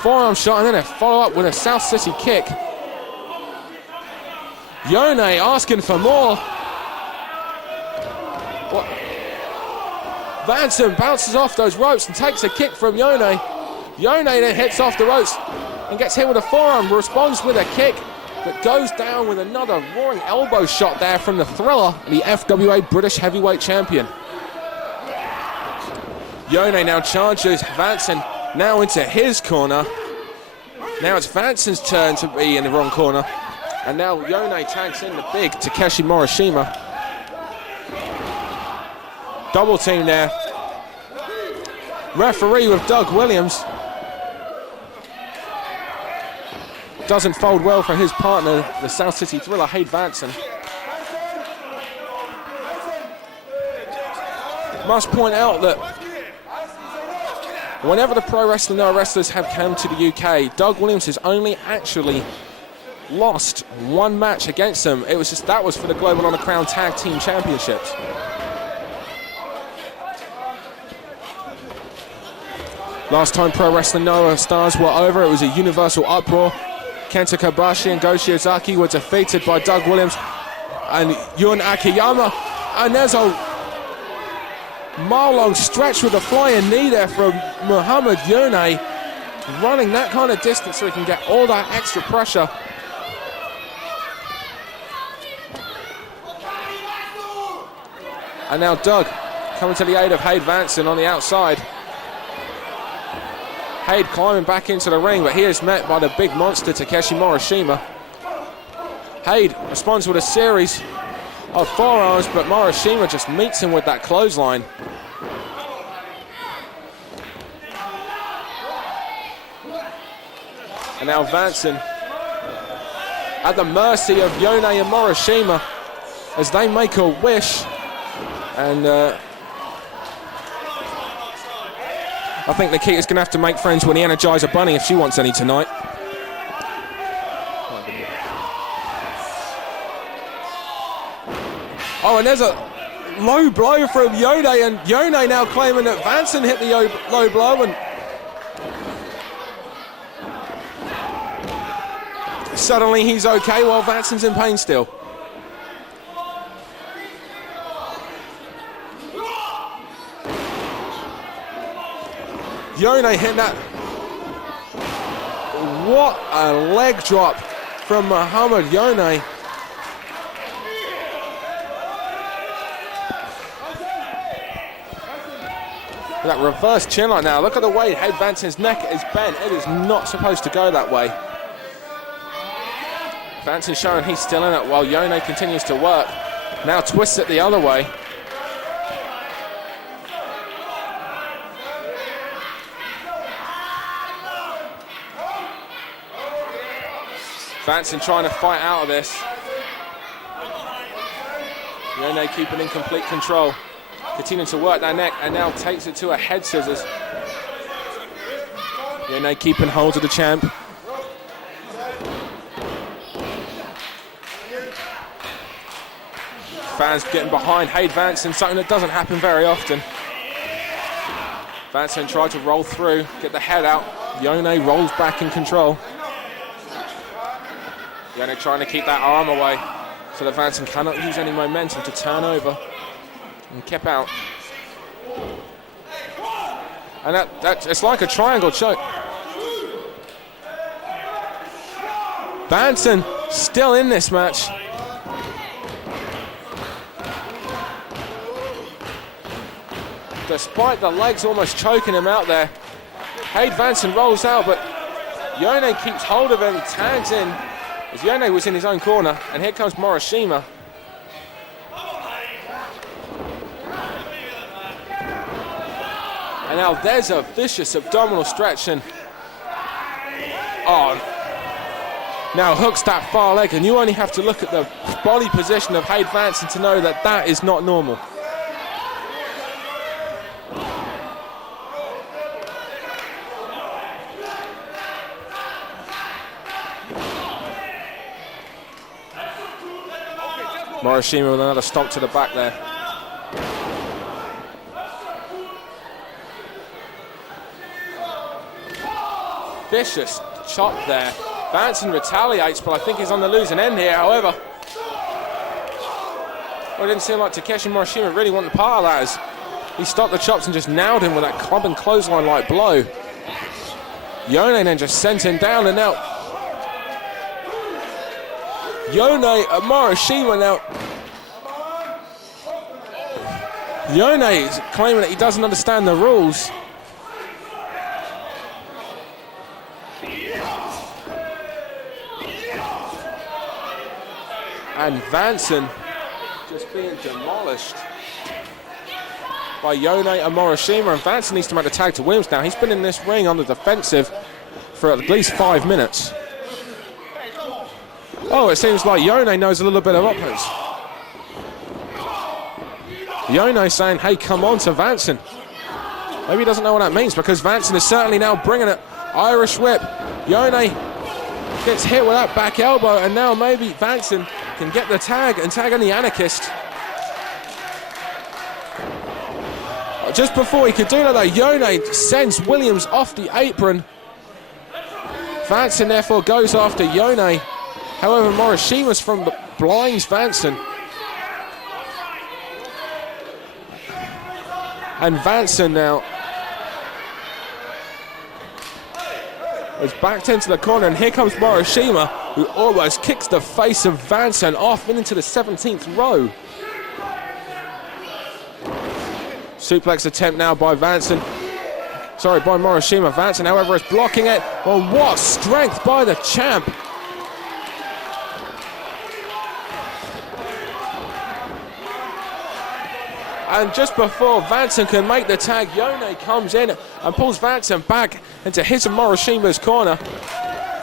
Forearm shot, and then a follow-up with a South City kick. Yone asking for more. What? Vansen bounces off those ropes and takes a kick from Yone. Yone then hits off the ropes and gets hit with a forearm, responds with a kick, but goes down with another roaring elbow shot there from the Thriller, the FWA British Heavyweight Champion. Yone now charges Vansen now into his corner. Now it's Vansen's turn to be in the wrong corner. And now Yone tags in the big Takeshi Morishima. Double team there. Referee with Doug Williams. doesn't fold well for his partner, the South City thriller, Hade Vansen. Must point out that whenever the Pro Wrestling Noah wrestlers have come to the UK, Doug Williams has only actually lost one match against them. It was just that was for the Global Honor Crown Tag Team Championships. Last time Pro Wrestling Noah stars were over, it was a universal uproar. Kenta Kobashi and Go Shiozaki were defeated by Doug Williams and Yun Akiyama. And there's a mile-long stretch with a flying knee there from Mohammed Yone, running that kind of distance so he can get all that extra pressure. And now Doug coming to the aid of Hade Vansen on the outside. Hade climbing back into the ring, but he is met by the big monster Takeshi Morishima. Hade responds with a series of forearms, but Morishima just meets him with that clothesline. And now Vansen at the mercy of Yone and Morishima as they make a wish. And I think Nikita's going to have to make friends with the Energizer Bunny if she wants any tonight. Oh, and there's a low blow from Yone, and Yone now claiming that Vansen hit the low blow, and suddenly he's okay while Vansen's in pain still. Yone hit that. What a leg drop from Mohammed Yone. That reverse chin lock now. Look at the way Hade Vansen's neck is bent. It is not supposed to go that way. Vansen showing he's still in it while Yone continues to work. Now twists it the other way. Vansen trying to fight out of this. Yone keeping in complete control. Continuing to work that neck and now takes it to a head scissors. Yone keeping hold of the champ. Fans getting behind Hade Vansen, something that doesn't happen very often. Vansen tried to roll through, get the head out. Yone rolls back in control. Yone trying to keep that arm away so that Vansen cannot use any momentum to turn over. And kept out. And that it's like a triangle choke. Vansen still in this match. Despite the legs almost choking him out there. Hade Vansen rolls out, but Yone keeps hold of him, tags in as Yone was in his own corner, and here comes Morishima. And now there's a vicious abdominal stretch, and now hooks that far leg, and you only have to look at the body position of Hade Vansen to know that that is not normal. Morishima with another stomp to the back there. Vicious chop there. Vansen retaliates, but I think he's on the losing end here, however. Well, it didn't seem like Takeshi Morishima really wanted part of that as he stopped the chops and just nailed him with that club and clothesline-like blow. Yone then just sent him down, and now Yone and Morishima now. Yone is claiming that he doesn't understand the rules. And Vansen just being demolished by Yone and Morishima. And Vansen needs to make the tag to Williams now. He's been in this ring on the defensive for at least 5 minutes. Oh, it seems like Yone knows a little bit of offense. Yone saying, hey, come on to Vansen. Maybe he doesn't know what that means, because Vansen is certainly now bringing it. Irish whip. Yone gets hit with that back elbow, and now maybe Vansen can get the tag and tag on the anarchist. Just before he could do that though, Yone sends Williams off the apron. Vansen therefore goes after Yone. However, Morishima's from the blinds Vansen. And Vansen now is backed into the corner, and here comes Morishima, who almost kicks the face of Vansen off and into the 17th row. Suplex attempt now by Vansen. Sorry, by Morishima. Vansen, however, is blocking it. Well, what strength by the champ. And just before Vansen can make the tag, Yone comes in and pulls Vansen back into his and Morishima's corner.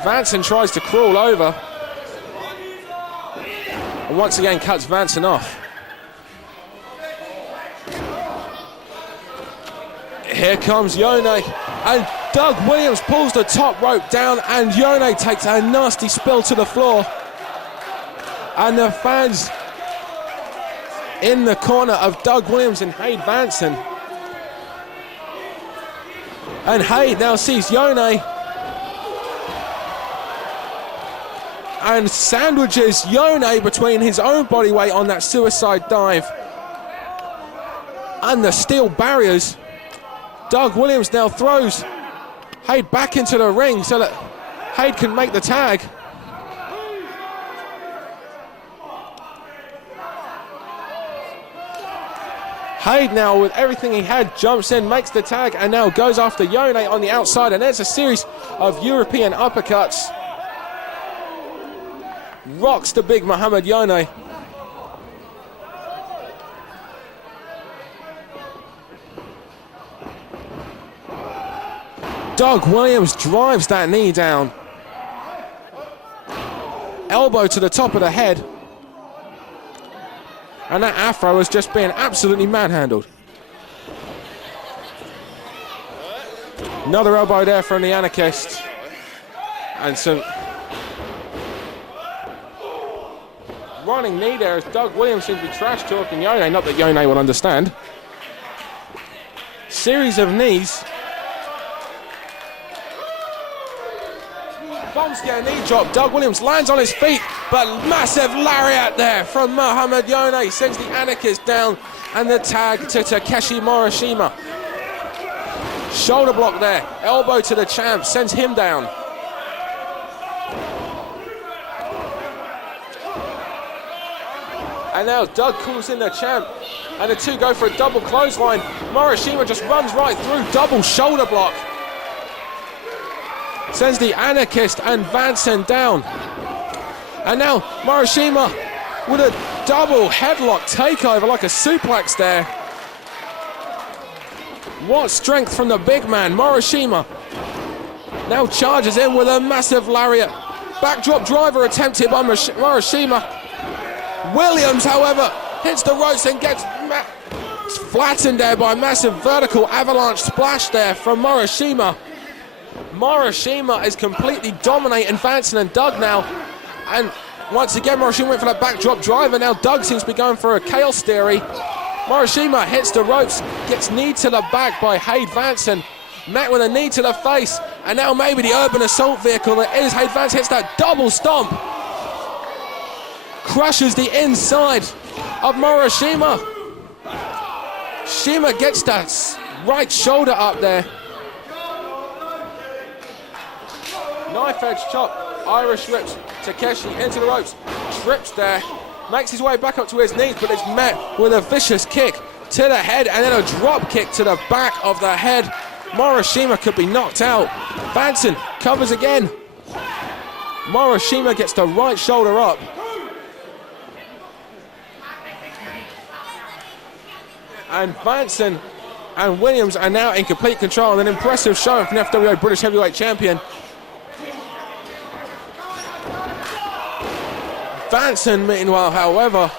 Vansen tries to crawl over. And once again cuts Vansen off. Here comes Yone, and Doug Williams pulls the top rope down, and Yone takes a nasty spill to the floor. And the fans in the corner of Doug Williams and Hade Vansen. And Hade now sees Yone and sandwiches Yone between his own body weight on that suicide dive and the steel barriers. Doug Williams now throws Hade back into the ring so that Hade can make the tag. Hade now, with everything he had, jumps in, makes the tag, and now goes after Yone on the outside, and there's a series of European uppercuts. Rocks the big Mohammed Yone. Doug Williams drives that knee down. Elbow to the top of the head. And that afro is just being absolutely manhandled. Another elbow there from the anarchist. And some running knee there as Doug Williams seems to be trash talking Yone. Not that Yone will understand. Series of knees. Bomb scare knee drop. Doug Williams lands on his feet, but massive lariat there from Mohammed Yone sends the anarchist down, and the tag to Takeshi Morishima. Shoulder block there. Elbow to the champ sends him down. And now Doug calls in the champ, and the two go for a double clothesline. Morishima just runs right through, double shoulder block. Sends the anarchist and Vansen down. And now Morishima with a double headlock takeover, like a suplex there. What strength from the big man. Morishima now charges in with a massive lariat. Backdrop driver attempted by Morishima. Williams, however, hits the ropes and gets flattened there by a massive vertical avalanche splash there from Morishima. Morishima is completely dominating Vansen and Doug now. And once again, Morishima went for that backdrop driver. Now Doug seems to be going for a chaos theory. Morishima hits the ropes, gets knee to the back by Hade Vansen. Met with a knee to the face. And now maybe the urban assault vehicle that is Hade Vansen hits that double stomp. Crushes the inside of Morishima. Shima gets that right shoulder up there. Knife edge chop, Irish rips, Takeshi into the ropes, trips there, makes his way back up to his knees, but is met with a vicious kick to the head and then a drop kick to the back of the head. Morishima could be knocked out. Vansen covers again. Morishima gets the right shoulder up. And Vansen and Williams are now in complete control, and an impressive showing from the FWA British Heavyweight Champion. Vansen, meanwhile, however,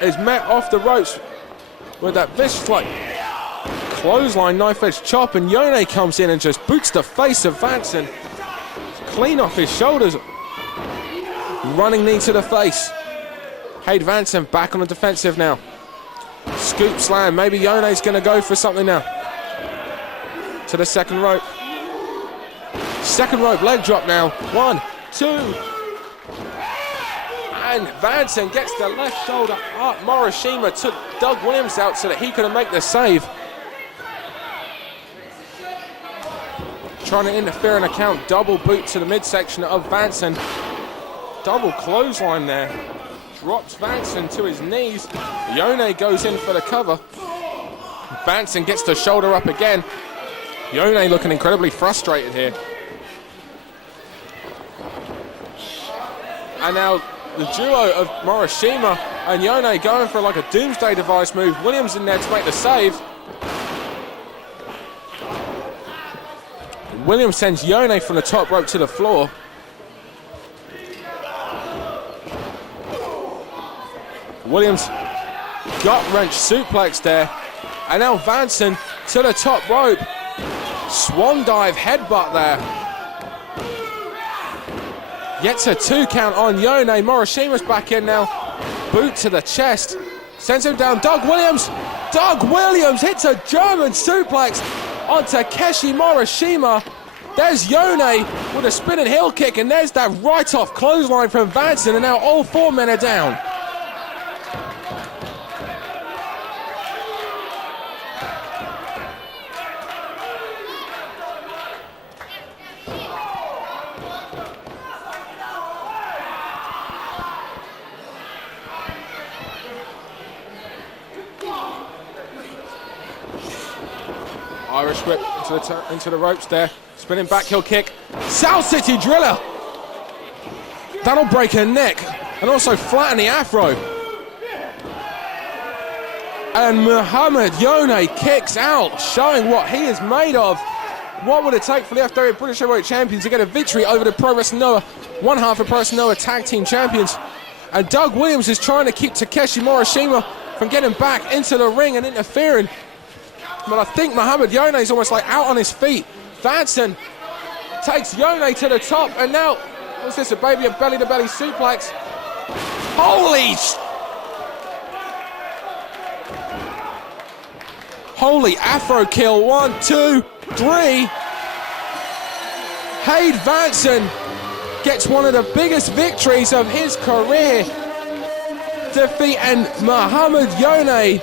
is met off the ropes with that vicious like clothesline knife edge chop, and Yone comes in and just boots the face of Vansen clean off his shoulders. Running knee to the face. Hade Vansen back on the defensive now. Scoop slam, maybe Yone's going to go for something now. To the second rope. Second rope leg drop now. 1, 2. And Vansen gets the left shoulder up. Morishima took Doug Williams out so that he could make the save. Trying to interfere in a count. Double boot to the midsection of Vansen. Double clothesline there. Drops Vansen to his knees. Yone goes in for the cover. Vansen gets the shoulder up again. Yone looking incredibly frustrated here. And now the duo of Morishima and Yone going for like a doomsday device move. Williams in there to make the save. Williams sends Yone from the top rope to the floor. Williams gut-wrench suplex there. And now Vansen to the top rope. Swan dive headbutt there. Gets a 2 count on Yone. Morishima's back in now. Boot to the chest. Sends him down. Doug Williams. Doug Williams hits a German suplex on Takeshi Morishima. There's Yone with a spinning heel kick, and there's that right-off clothesline from Vansen, and now all 4 men are down. Irish whip into the ropes there. Spinning back heel kick. South City Driller. That'll break her neck. And also flatten the afro. And Mohammed Yone kicks out, showing what he is made of. What would it take for the FWA British Heavyweight Champions to get a victory over the Pro Wrestling Noah, one half of Pro Wrestling Noah Tag Team Champions? And Doug Williams is trying to keep Takeshi Morishima from getting back into the ring and interfering. But I think Mohammed Yone is almost like out on his feet. Vansen takes Yone to the top, and now, what's this, a belly-to-belly suplex? Holy afro kill. 1, 2, 3. Hade Vansen gets one of the biggest victories of his career, defeating Mohammed Yone.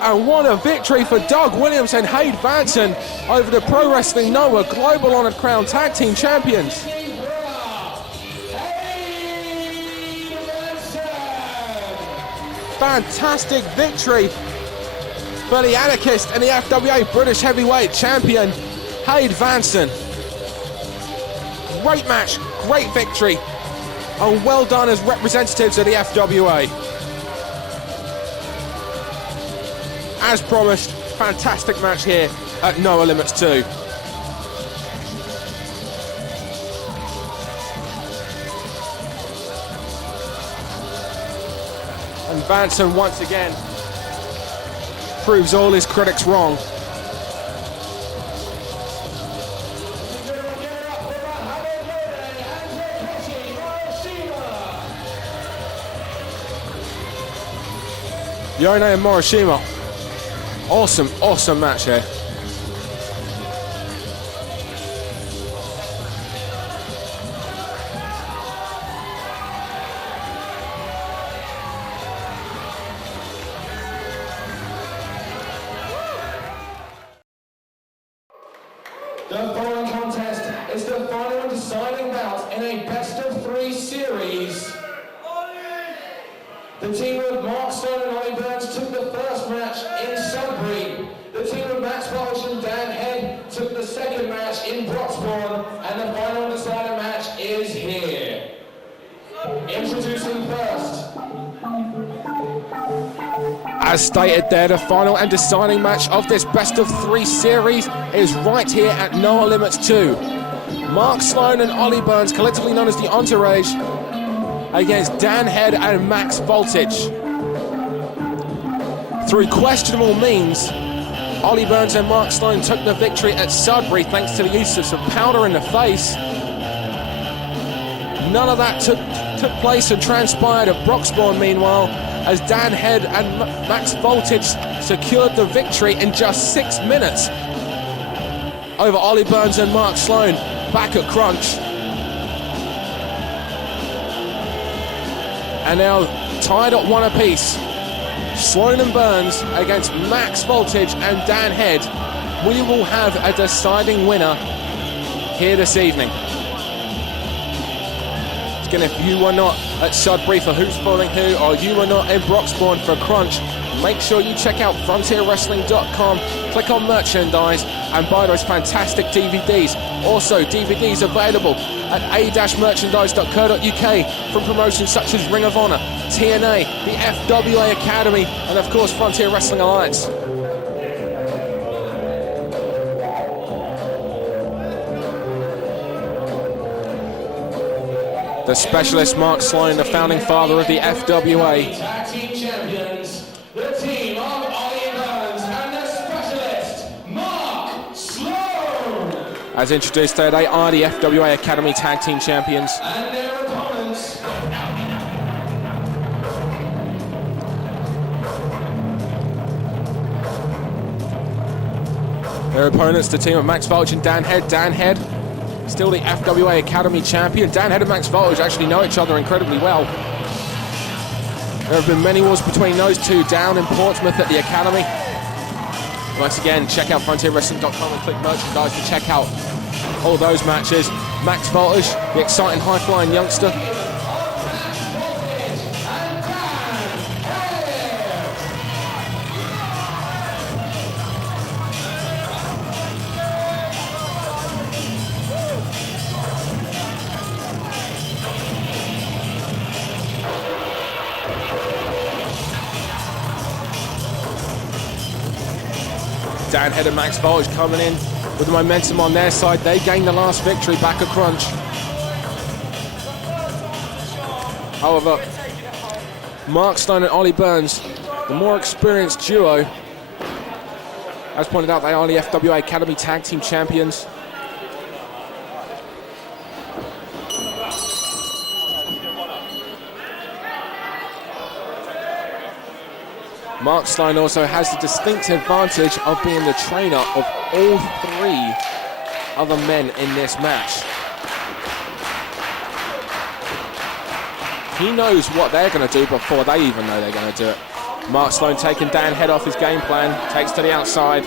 And what a victory for Doug Williams and Hade Vansen over the Pro Wrestling Noah Global Honored Crown Tag Team Champions. Fantastic victory for the anarchist and the FWA British Heavyweight Champion, Hade Vansen. Great match, great victory, and well done as representatives of the FWA. As promised, fantastic match here at NOAH Limits 2. And Vansen once again proves all his critics wrong. Yone and Morishima. Awesome match here. The following contest is the final and deciding bout in a best-of-3 series. The team of Mark Stone and Ollie Burns took the first match in Sudbury. The team of Max Welsh and Dan Head took the second match in Broxbourne, and the final and deciding match is here. Introducing first. As stated there, the final and deciding match of this best-of-3 series is right here at NOAH Limits 2. Mark Sloan and Ollie Burns, collectively known as the EntouRAGE, against Dan Head and Max Voltage. Through questionable means, Ollie Burns and Mark Sloan took the victory at Sudbury thanks to the use of some powder in the face. None of that took place and transpired at Broxbourne, meanwhile, as Dan Head and Max Voltage secured the victory in just 6 minutes over Ollie Burns and Mark Sloan back at Crunch. And now tied at 1 apiece. Sloan and Burns against Max Voltage and Dan Head. We will have a deciding winner here this evening. Again, if you were not at Sudbury for Who's Following Who, or you were not in Broxbourne for Crunch, make sure you check out frontierwrestling.com, click on merchandise and buy those fantastic DVDs. Also, DVDs available at a-merchandise.co.uk from promotions such as Ring of Honor, TNA, the FWA Academy, and of course Frontier Wrestling Alliance. The specialist Mark Sloan, the founding father of the FWA. Tag team champions, the team of Ollie Burns and the specialist Mark Sloan. As introduced there, they are the FWA Academy Tag Team Champions. And their opponents. Their opponents, the team of Max Voltage and Dan Head. Dan Head, still the FWA Academy champion. Dan Head and Max Voltage actually know each other incredibly well. There have been many wars between those two down in Portsmouth at the Academy. Once again, check out frontierwrestling.com and click merchandise to check out all those matches. Max Voltage, the exciting high-flying youngster. Dan Head and Max Voltage coming in with the momentum on their side. They gained the last victory back at Crunch. However, Mark Sloan and Ollie Burns, the more experienced duo, as pointed out, they are the FWA Academy Tag Team Champions. Mark Sloan also has the distinct advantage of being the trainer of all 3 other men in this match. He knows what they're going to do before they even know they're going to do it. Mark Sloan taking Dan Head off his game plan, takes to the outside.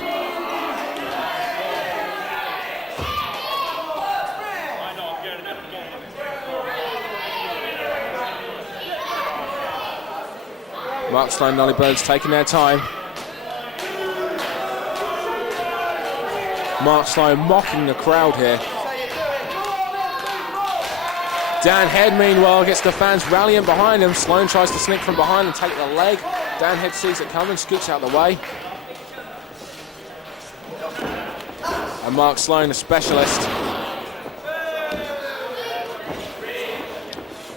Mark Sloan and Ollie Burns taking their time. Mark Sloan mocking the crowd here. Dan Head, meanwhile, gets the fans rallying behind him. Sloan tries to sneak from behind and take the leg. Dan Head sees it coming, scoots out the way. And Mark Sloan, the specialist,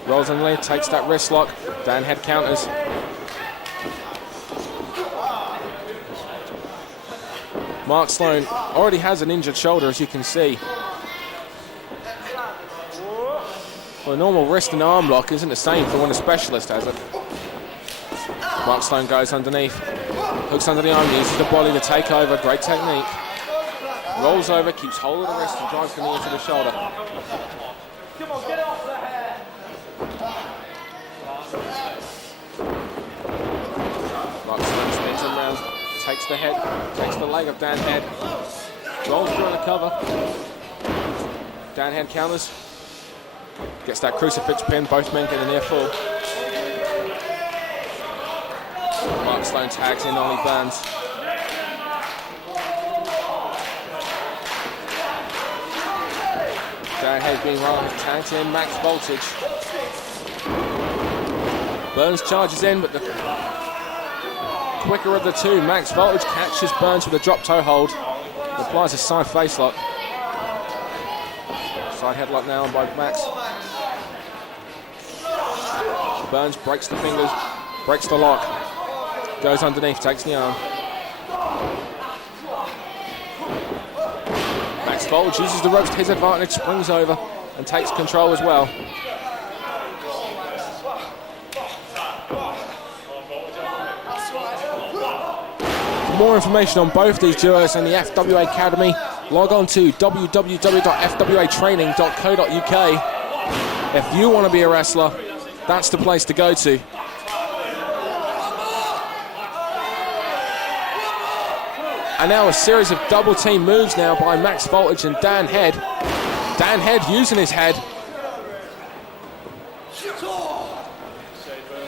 rolls underneath, takes that wrist lock. Dan Head counters. Mark Sloan already has an injured shoulder, as you can see. Well, a normal wrist and arm lock isn't the same for when a specialist has it. Mark Sloan goes underneath, hooks under the arm, uses the body to take over. Great technique. Rolls over, keeps hold of the wrist and drives the knee into the shoulder. Come on, get off the hair. Mark Sloan spins him round, takes the head, takes the leg of Dan Head, rolls through on the cover. Dan Head counters, gets that crucifix pin, both men get a near full. Mark Sloan tags in Ollie Burns. Dan Head being tagged in, Max Voltage. Burns charges in, but the quicker of the two, Max Voltage catches Burns with a drop toe hold, applies a side face lock. Side headlock now by Max. Burns breaks the fingers, breaks the lock, goes underneath, takes the arm. Max Voltage uses the ropes to his advantage, springs over and takes control as well. For more information on both these duos and the FWA Academy, log on to www.fwatraining.co.uk. If you want to be a wrestler, that's the place to go to. And now a series of double team moves now by Max Voltage and Dan Head. Dan Head using his head.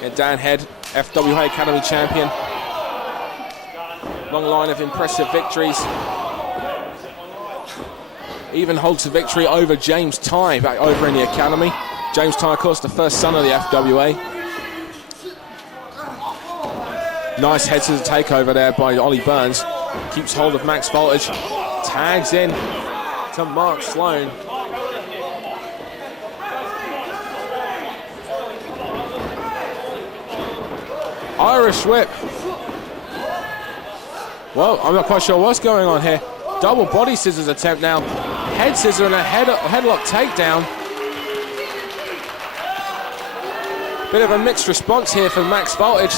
And Dan Head, FWA Academy champion. Long line of impressive victories. Even holds a victory over James Tighe back over in the Academy. James Tighe, of course, the first son of the FWA. Nice head to the takeover there by Ollie Burns. Keeps hold of Max Voltage. Tags in to Mark Sloan. Irish whip. Well, I'm not quite sure what's going on here. Double body scissors attempt now. Head scissor and a headlock takedown. Bit of a mixed response here from Max Voltage.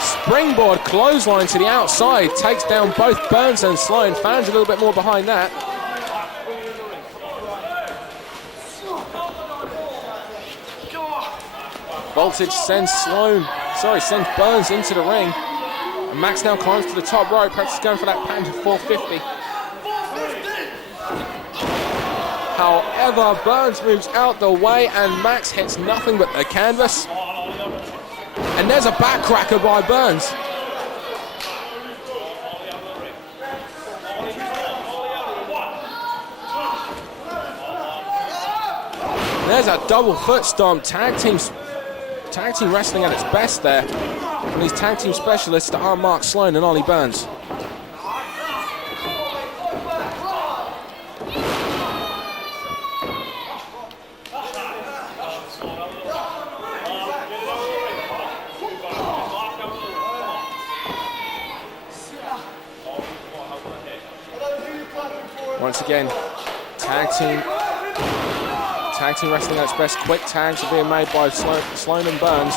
Springboard clothesline to the outside. Takes down both Burns and Sloan. Fans a little bit more behind that. Voltage sends Burns into the ring. And Max now climbs to the top rope. Perhaps he's going for that patented 450. However, Burns moves out the way and Max hits nothing but the canvas. And there's a backcracker by Burns. There's a double foot stomp. Tag team wrestling at its best there. And these tag team specialists are Mark Sloan and Ollie Burns. Once again, tag team wrestling at its best. Quick tags are being made by Sloan and Burns.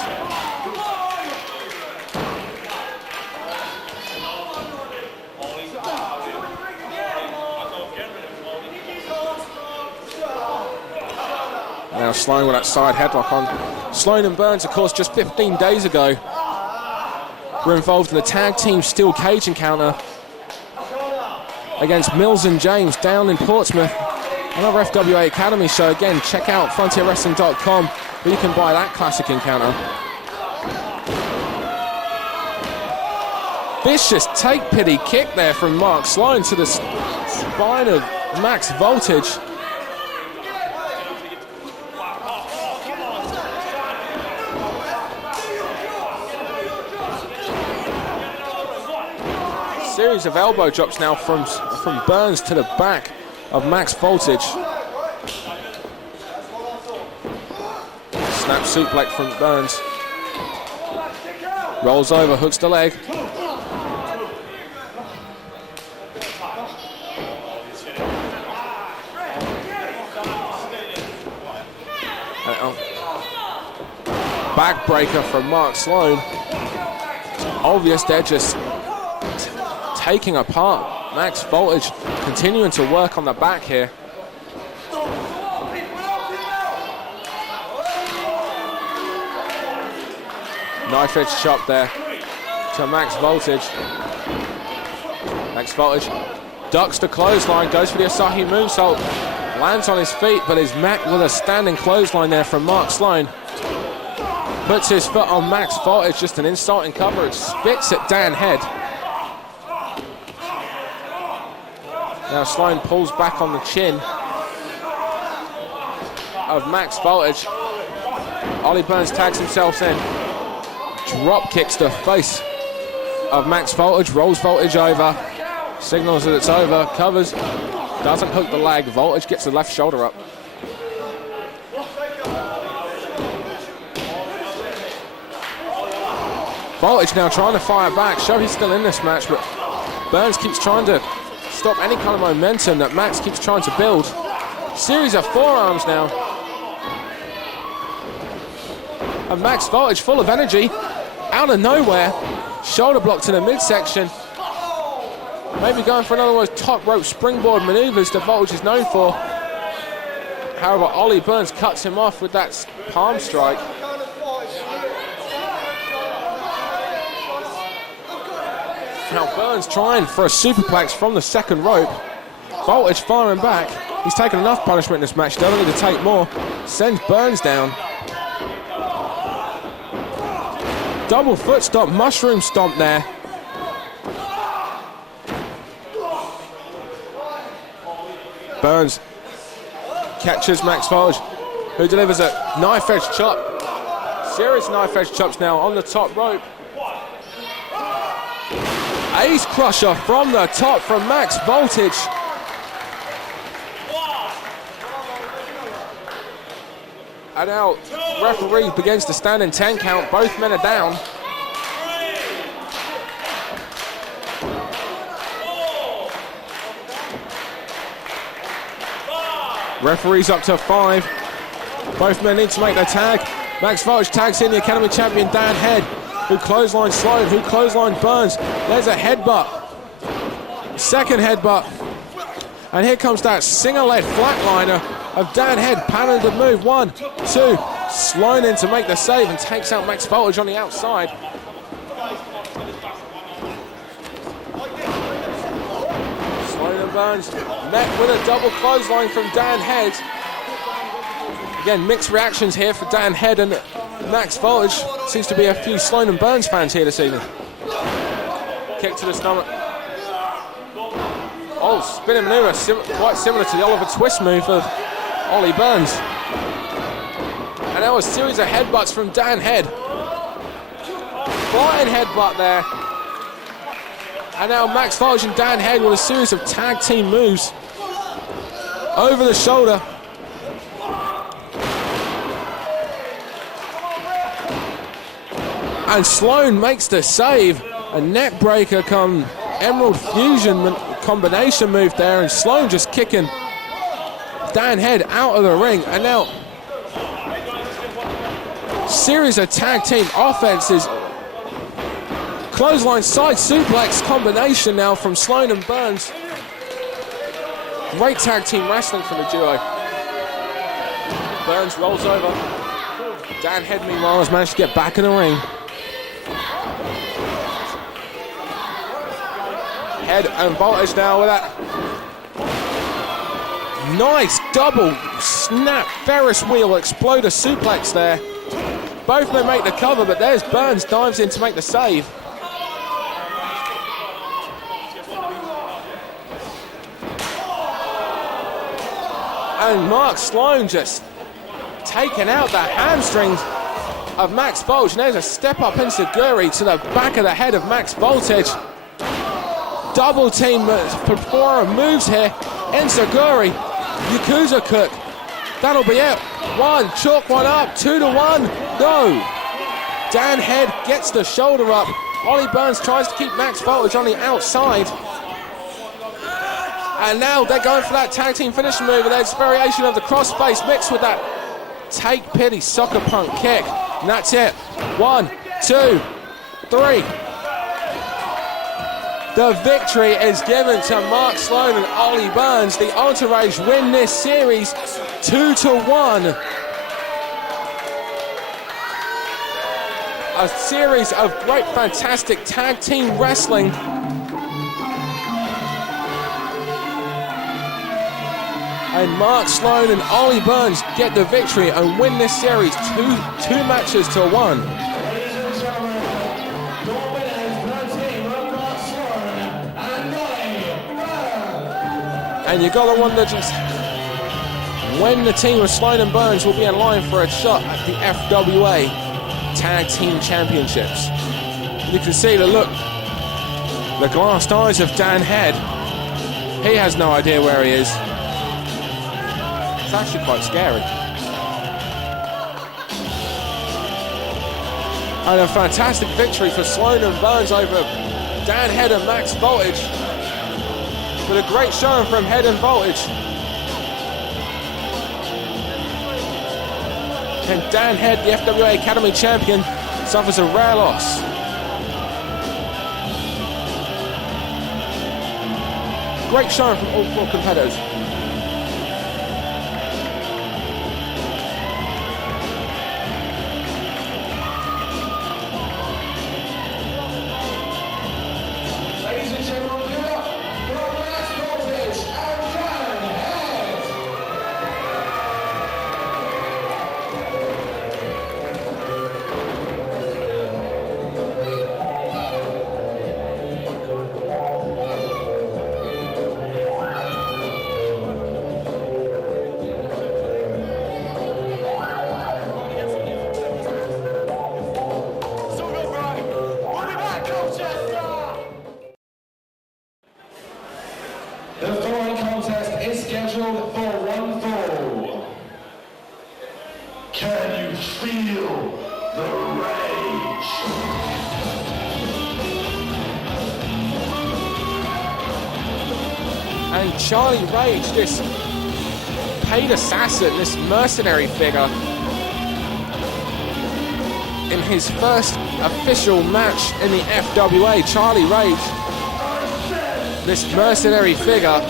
Now Sloan with that side headlock on. Sloan and Burns, of course, just 15 days ago were involved in the tag team steel cage encounter against Mills and James down in Portsmouth. Another FWA Academy show. Again, check out frontierwrestling.com where you can buy that classic encounter. Vicious take pity kick there from Mark Sloan to the spine of Max Voltage. Series of elbow drops now from Burns to the back of Max Voltage. Snap suplex from Burns. Rolls over, hooks the leg. Backbreaker from Mark Sloan. It's obvious they're just taking apart Max Voltage, continuing to work on the back here. Knife edge chop there to Max Voltage. Max Voltage ducks the clothesline, goes for the Asahi moonsault, lands on his feet, but is met with a standing clothesline there from Mark Sloan. Puts his foot on Max Voltage, just an insulting coverage, spits at Dan Head. Now Sloan pulls back on the chin of Max Voltage. Ollie Burns tags himself in. Drop kicks the face of Max Voltage, rolls Voltage over, signals that it's over, covers. Doesn't hook the leg. Voltage gets the left shoulder up. Voltage now trying to fire back. Show he's still in this match, but Burns keeps trying to stop any kind of momentum that Max keeps trying to build. Series of forearms now. And Max Voltage full of energy. Out of nowhere. Shoulder block to the midsection. Maybe going for another one of those top rope springboard maneuvers that Voltage is known for. However, Ollie Burns cuts him off with that palm strike. Now Burns trying for a superplex from the second rope. Voltage firing back. He's taken enough punishment in this match. Doesn't need to take more. Sends Burns down. Double foot stomp, mushroom stomp there. Burns catches Max Voltage, who delivers a knife edge chop. Serious knife edge chops now on the top rope. Ace crusher from the top from Max Voltage. And now referee begins to stand in 10 count. Both men are down. Referee's up to 5. Both men need to make their tag. Max Voltage tags in the Academy champion Dan Head, who clotheslined Sloan, who clotheslined Burns. There's a headbutt. Second headbutt. And here comes that singer-led flatliner of Dan Head, patented move. 1, 2. Sloan in to make the save and takes out Max Voltage on the outside. Sloan and Burns met with a double clothesline from Dan Head. Again, mixed reactions here for Dan Head and Max Voltage. Seems to be a few Sloan and Burns fans here this evening. Kick to the stomach. Oh, spinning maneuver, quite similar to the Oliver Twist move of Ollie Burns. And now a series of headbutts from Dan Head. Flying headbutt there. And now Max Voltage and Dan Head with a series of tag team moves. Over the shoulder. And Sloan makes the save. A neck breaker come Emerald Fusion combination move there, and Sloan just kicking Dan Head out of the ring. And now series of tag team offenses. Clothesline side suplex combination now from Sloan and Burns. Great tag team wrestling from the duo. Burns rolls over. Dan Head meanwhile has managed to get back in the ring. Head and Voltage now with that nice double snap Ferris wheel exploder suplex there. Both men make the cover, but there's Burns dives in to make the save. And Mark Sloan just taking out the hamstrings of Max Voltage. And there's a step up enziguri to the back of the head of Max Voltage. Double team performer moves here. Enziguri, Yakuza Cook. That'll be it. 1, chalk one up. 2 to 1. No. Dan Head gets the shoulder up. Ollie Burns tries to keep Max Voltage on the outside. And now they're going for that tag team finishing move. There's variation of the crossface mixed with that take pity soccer punk kick. And that's it. 1, 2, 3. The victory is given to Mark Sloan and Ollie Burns. The EntouRAGE win this series 2 to 1. A series of great, fantastic tag team wrestling. And Mark Sloan and Ollie Burns get the victory and win this series two matches to 1. And you gotta wonder just when the team of Sloan and Burns will be in line for a shot at the FWA Tag Team Championships. You can see the look, the glassed eyes of Dan Head. He has no idea where he is. It's actually quite scary. And a fantastic victory for Sloan and Burns over Dan Head and Max Voltage. With a great showing from Head and Voltage. And Dan Head, the FWA Academy champion, suffers a rare loss. Great showing from all four competitors. Ladies and gentlemen, give up for Max Voltage and Dan Head. The following contest is scheduled for one fall. Can you feel the rage? And Charlie Rage, this paid assassin, this mercenary figure, in his first official match in the FWA, Charlie Rage, this mercenary figure,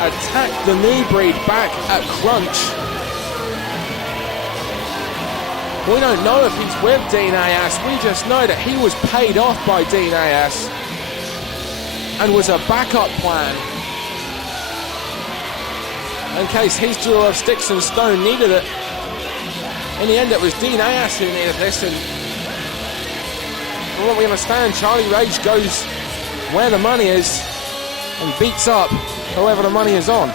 attacked the new breed back at Crunch. We don't know if he's with Dean Ayas, we just know that he was paid off by Dean Ayas and was a backup plan in case his duo of Sticks and Stone needed it. In the end, it was Dean Ayas who needed this, and from what we understand, Charlie Rage goes where the money is and beats up whoever the money is on.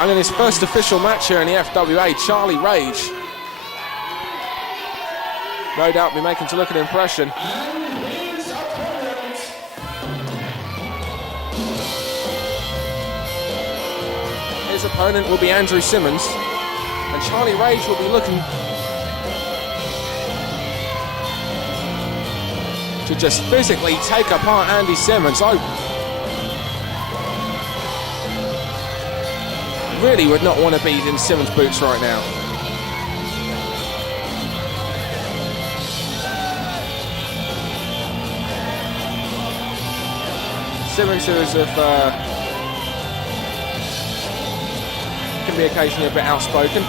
And in his first official match here in the FWA, Charlie Rage, no doubt be making to look an impression. His opponent will be Andrew Simmonz, and Charlie Rage will be looking to just physically take apart Andy Simmonz. I really would not want to be in Simmonz' boots right now. Simmonz is can be occasionally a bit outspoken.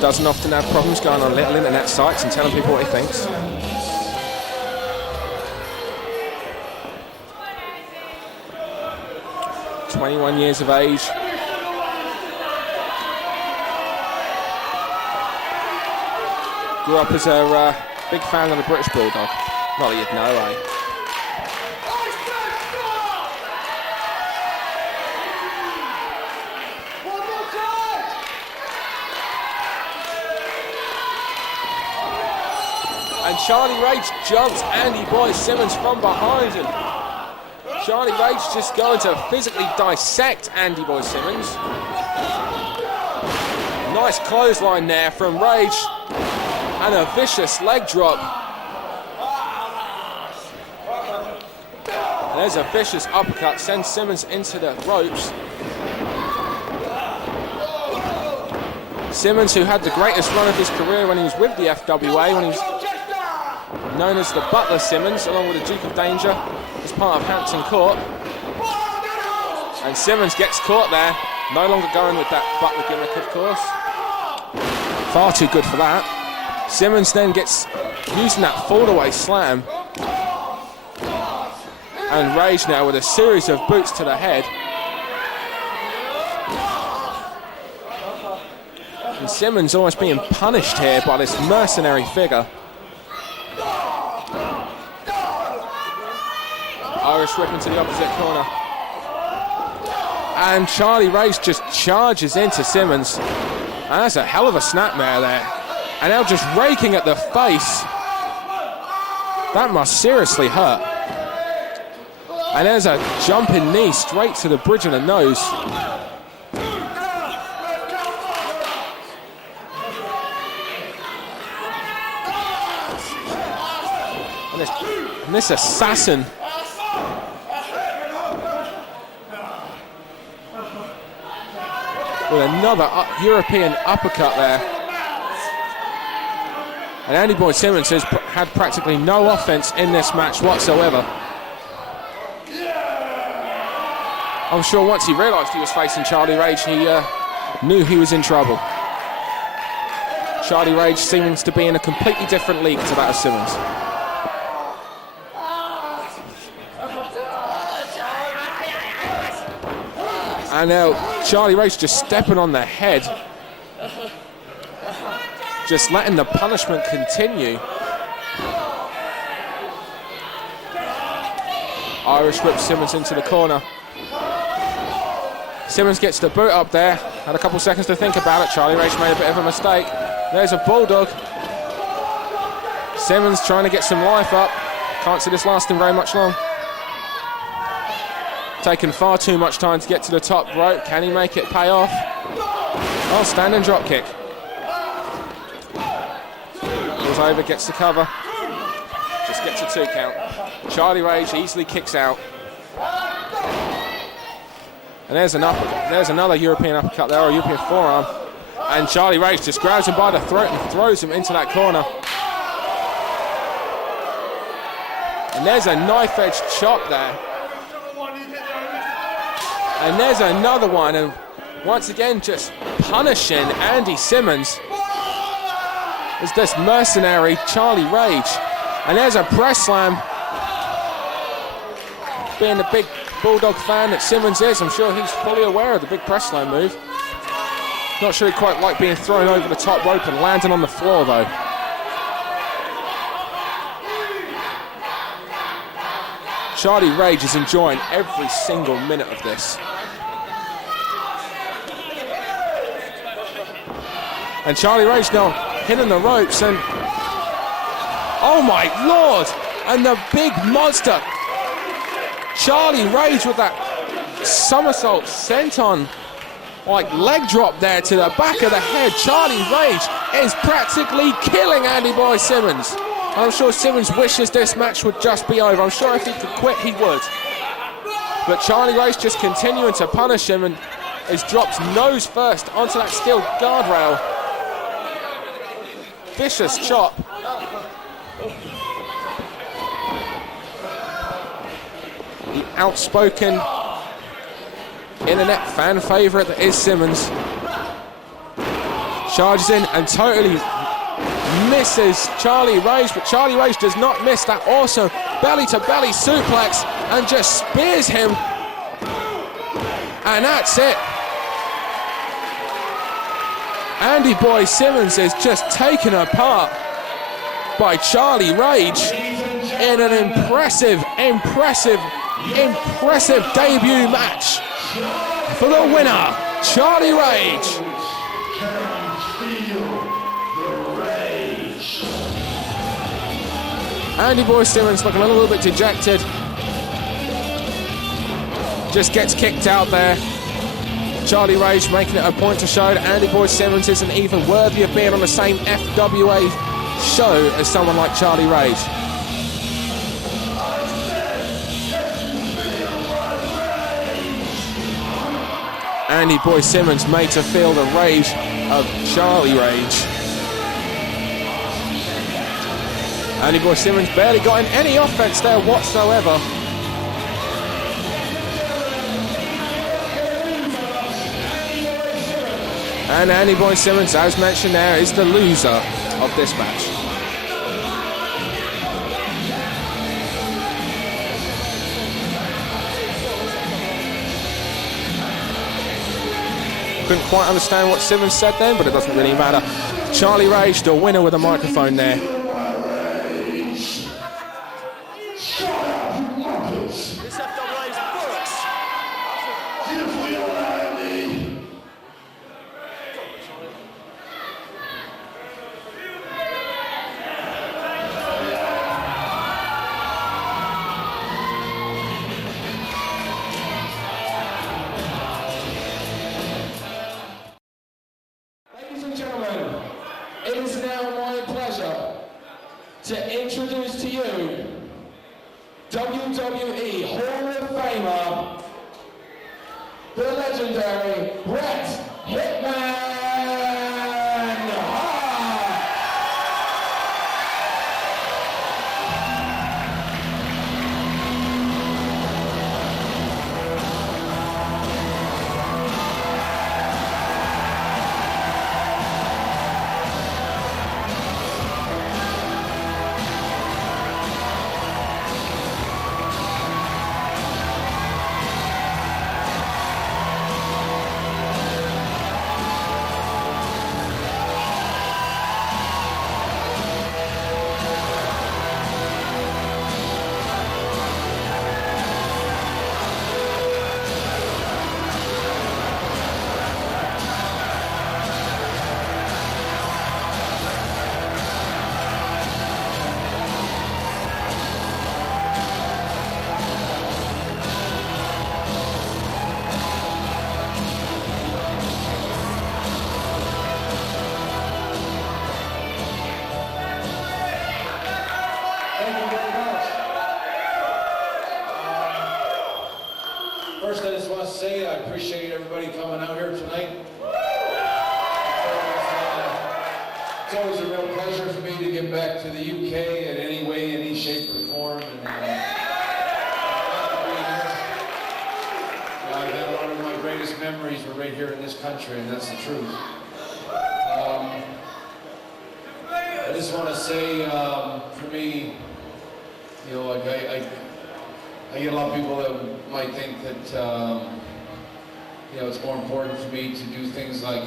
Doesn't often have problems going on little internet sites and telling people what he thinks. "21 years of age. Grew up as a big fan of the British Bulldog. Not that you'd know, eh? And Charlie Rage jumps Andy Boy Simmonz from behind him. Charlie Rage just going to physically dissect Andy Boy Simmonz. Nice clothesline there from Rage. And a vicious leg drop. And there's a vicious uppercut, sends Simmonz into the ropes. Simmonz, who had the greatest run of his career when he was with the FWA, when he was known as the Butler Simmonz, along with the Duke of Danger, as part of Hampton Court. And Simmonz gets caught there, no longer going with that Butler gimmick, of course. Far too good for that. Simmonz then gets using that fall-away slam. And Rage now with a series of boots to the head. And Simmonz almost being punished here by this mercenary figure. Irish whip into the opposite corner. And Charlie Rage just charges into Simmonz. And that's a hell of a snapmare there. And now just raking at the face. That must seriously hurt. And there's a jumping knee straight to the bridge of the nose. And this assassin with another European uppercut there. And Andy Boy Simmonz has had practically no offense in this match whatsoever. I'm sure once he realized he was facing Charlie Rage, he knew he was in trouble. Charlie Rage seems to be in a completely different league to that of Simmonz. And now Charlie Rage just stepping on the head. Just letting the punishment continue. Irish whip Simmonz into the corner. Simmonz gets the boot up there. Had a couple seconds to think about it. Charlie Rage made a bit of a mistake. There's a bulldog. Simmonz trying to get some life up. Can't see this lasting very much long. Taken far too much time to get to the top rope. Can he make it pay off? Oh, standing drop kick. Goes over, gets the cover. Just gets a 2 count. Charlie Rage easily kicks out. And there's another European uppercut there, or European forearm. And Charlie Rage just grabs him by the throat and throws him into that corner. And there's a knife-edge chop there. And there's another one, and once again just punishing Andy Simmonz. Is this mercenary Charlie Rage. And there's a press slam. Being the big Bulldog fan that Simmonz is, I'm sure he's fully aware of the big press slam move. Not sure he quite like being thrown over the top rope and landing on the floor though. Charlie Rage is enjoying every single minute of this. And Charlie Rage now hitting the ropes, and oh my lord! And the big monster Charlie Rage with that somersault senton like leg drop there to the back of the head. Charlie Rage is practically killing Andy Boy Simmonz. I'm sure Simmonz wishes this match would just be over. I'm sure if he could quit, he would. But Charlie Rage just continuing to punish him, and is dropped nose first onto that steel guardrail. Vicious chop. The outspoken internet fan favourite that is Simmonz charges in and totally misses Charlie Rage, but Charlie Rage does not miss that awesome belly-to-belly suplex and just spears him. And that's it. Andy Boy Simmonz is just taken apart by Charlie Rage in an impressive debut match. For the winner, Charlie Rage. Andy Boy Simmonz looking a little bit dejected. Just gets kicked out there. Charlie Rage making it a point to show that Andy Boy Simmonz isn't even worthy of being on the same FWA show as someone like Charlie Rage. Andy Boy Simmonz made to feel the rage of Charlie Rage. Andy Boy Simmonz barely got in any offense there whatsoever. And Andy Boy Simmonz, as mentioned there, is the loser of this match. Couldn't quite understand what Simmonz said then, but it doesn't really matter. Charlie Rage, the winner with a microphone there. to introduce to you WWE Hall of Famer, the legendary Bret Hitman Hart. First, I just want to say I appreciate everybody coming out here tonight. It's always a real pleasure for me to get back to the UK in any way, any shape or form. And glad to be here. I've had a lot of my greatest memories were right here in this country, and that's the truth. I just want to say, for me, you know, like I get a lot of people that might think that, you know, it's more important for me to do things like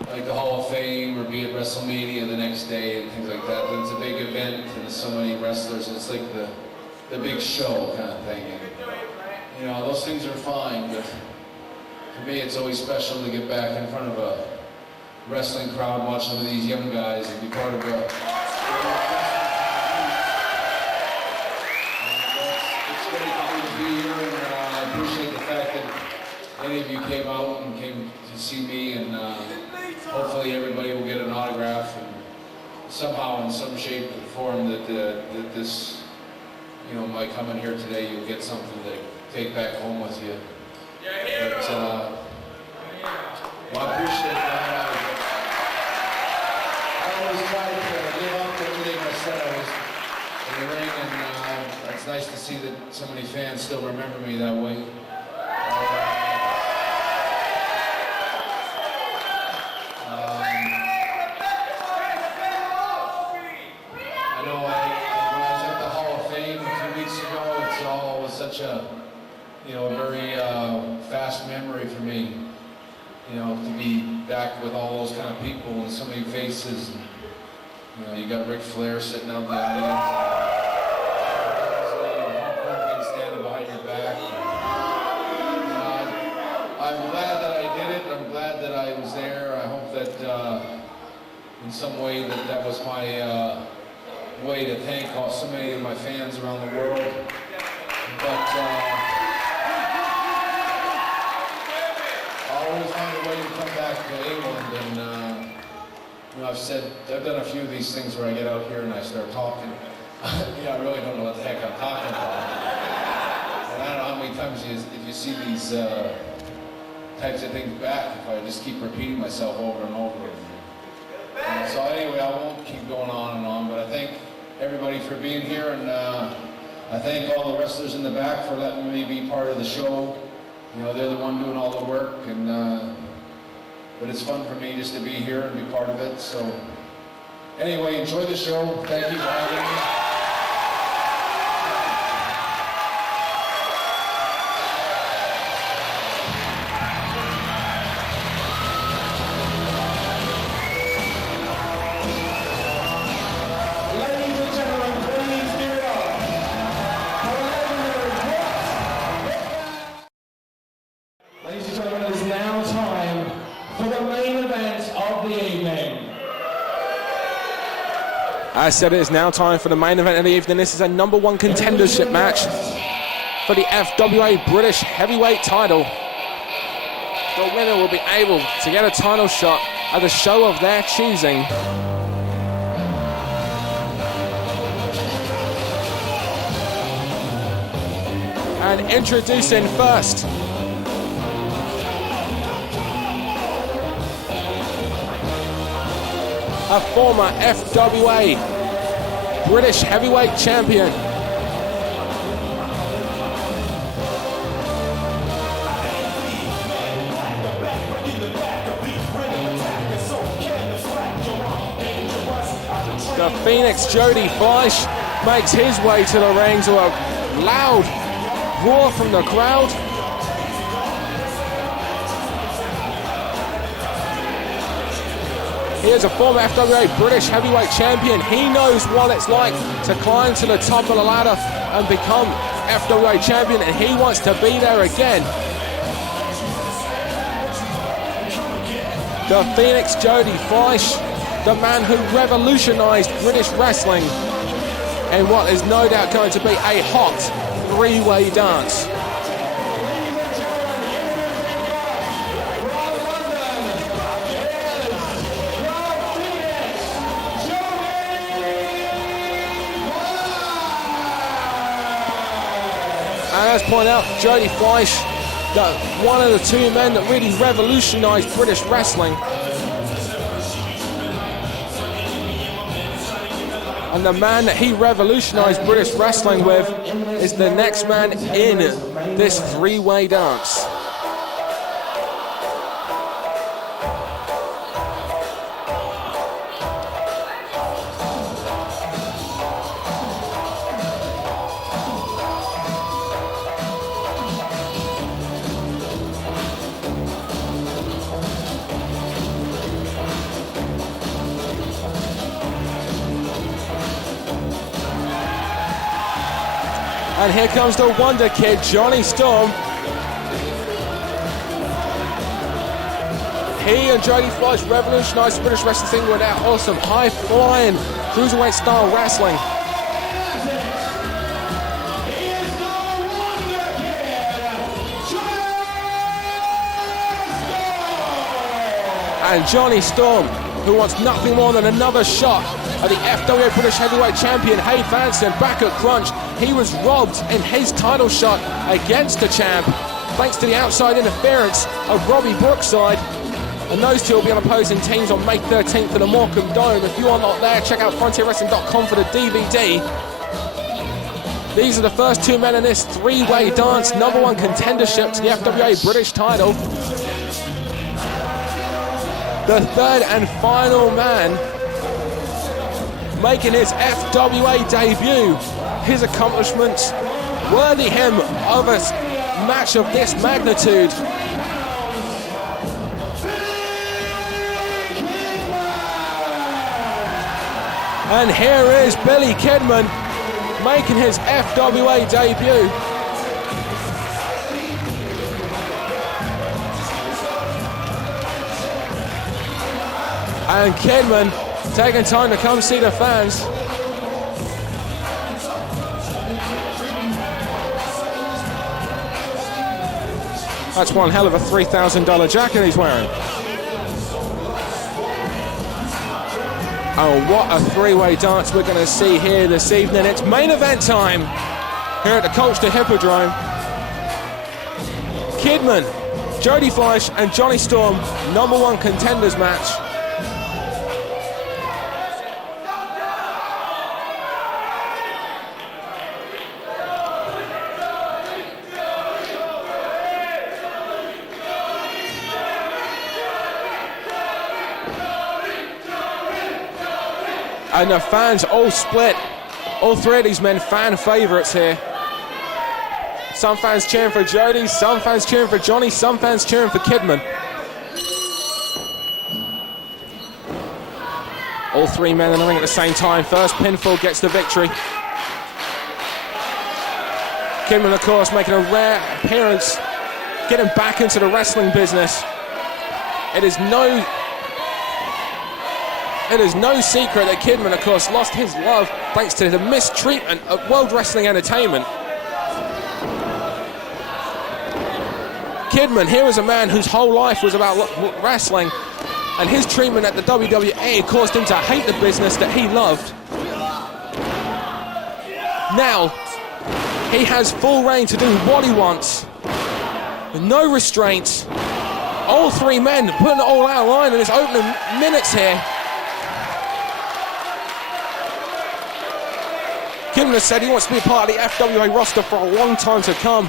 the Hall of Fame or be at WrestleMania the next day and things like that. But it's a big event and there's so many wrestlers and it's like the big show kind of thing. And, you know, those things are fine, but for me it's always special to get back in front of a wrestling crowd, watch some of these young guys and be part of a many of you came out and came to see me, and hopefully everybody will get an autograph, and somehow in some shape or form that this, you know, by coming here today, you'll get something to take back home with you. But, well, I appreciate that. I always try to live up to everything I said I was in the ring, and it's nice to see that so many fans still remember me that way. Such a, you know, a very fast memory for me, you know, to be back with all those kind of people and so many faces. And, you know, you got Ric Flair sitting out in the audience, and standing behind your back. And, I'm glad that I did it. I'm glad that I was there. I hope that in some way that was my way to thank so many of my fans around the world. But I always find a way to come back to England, and you know, I've done a few of these things where I get out here and I start talking. You know, I really don't know what the heck I'm talking about. And I don't know how many times if you see these types of things back, if I just keep repeating myself over and over. And so anyway, I won't keep going on and on, but I thank everybody for being here, and I thank all the wrestlers in the back for letting me be part of the show. You know, they're the one doing all the work, and but it's fun for me just to be here and be part of it. So anyway, enjoy the show. Thank you for having me. I said it is now time for the main event of the evening. This is a #1 contendership match for the FWA British Heavyweight title. The winner will be able to get a title shot at a show of their choosing. And introducing first, a former FWA British heavyweight champion. The Phoenix Jody Fleisch makes his way to the ring to a loud roar from the crowd. Here's a former FWA British heavyweight champion. He knows what it's like to climb to the top of the ladder and become FWA champion, and he wants to be there again. The Phoenix Jody Fleisch, the man who revolutionized British wrestling in what is no doubt going to be a hot three-way dance. And as pointed out, Jody Fleisch, one of the two men that really revolutionized British wrestling. And the man that he revolutionized British wrestling with is the next man in this three-way dance. And here comes the Wonder Kid, Jonny Storm. He and Jody Fleisch revolutionized British wrestling scene with that awesome high-flying cruiserweight style wrestling. And Jonny Storm, who wants nothing more than another shot at the FWA British Heavyweight Champion, Hade Vansen, back at Crunch. He was robbed in his title shot against the champ, thanks to the outside interference of Robbie Brookside. And those two will be on opposing teams on May 13th at the Morecambe Dome. If you are not there, check out frontierwrestling.com for the DVD. These are the first two men in this three-way dance, number one contendership to the FWA British title. The third and final man making his FWA debut. His accomplishments worthy him of a match of this magnitude. And here is Billy Kidman making his FWA debut. And Kidman taking time to come see the fans. That's one hell of a $3,000 jacket he's wearing. Oh, what a three-way dance we're going to see here this evening. It's main event time here at the Colchester Hippodrome. Kidman, Jody Fleisch and Jonny Storm, number one contenders match. And the fans all split. All three of these men fan favourites here. Some fans cheering for Jody, some fans cheering for Jonny, some fans cheering for Kidman. All three men in the ring at the same time. First pinfall gets the victory. Kidman, of course, making a rare appearance, getting back into the wrestling business. It is no secret that Kidman, of course, lost his love thanks to the mistreatment of World Wrestling Entertainment. Kidman, here was a man whose whole life was about wrestling, and his treatment at the WWE caused him to hate the business that he loved. Now, He has full reign to do what he wants. With no restraints. All three men putting it all out of line in his opening minutes here. Kidman has said he wants to be a part of the FWA roster for a long time to come.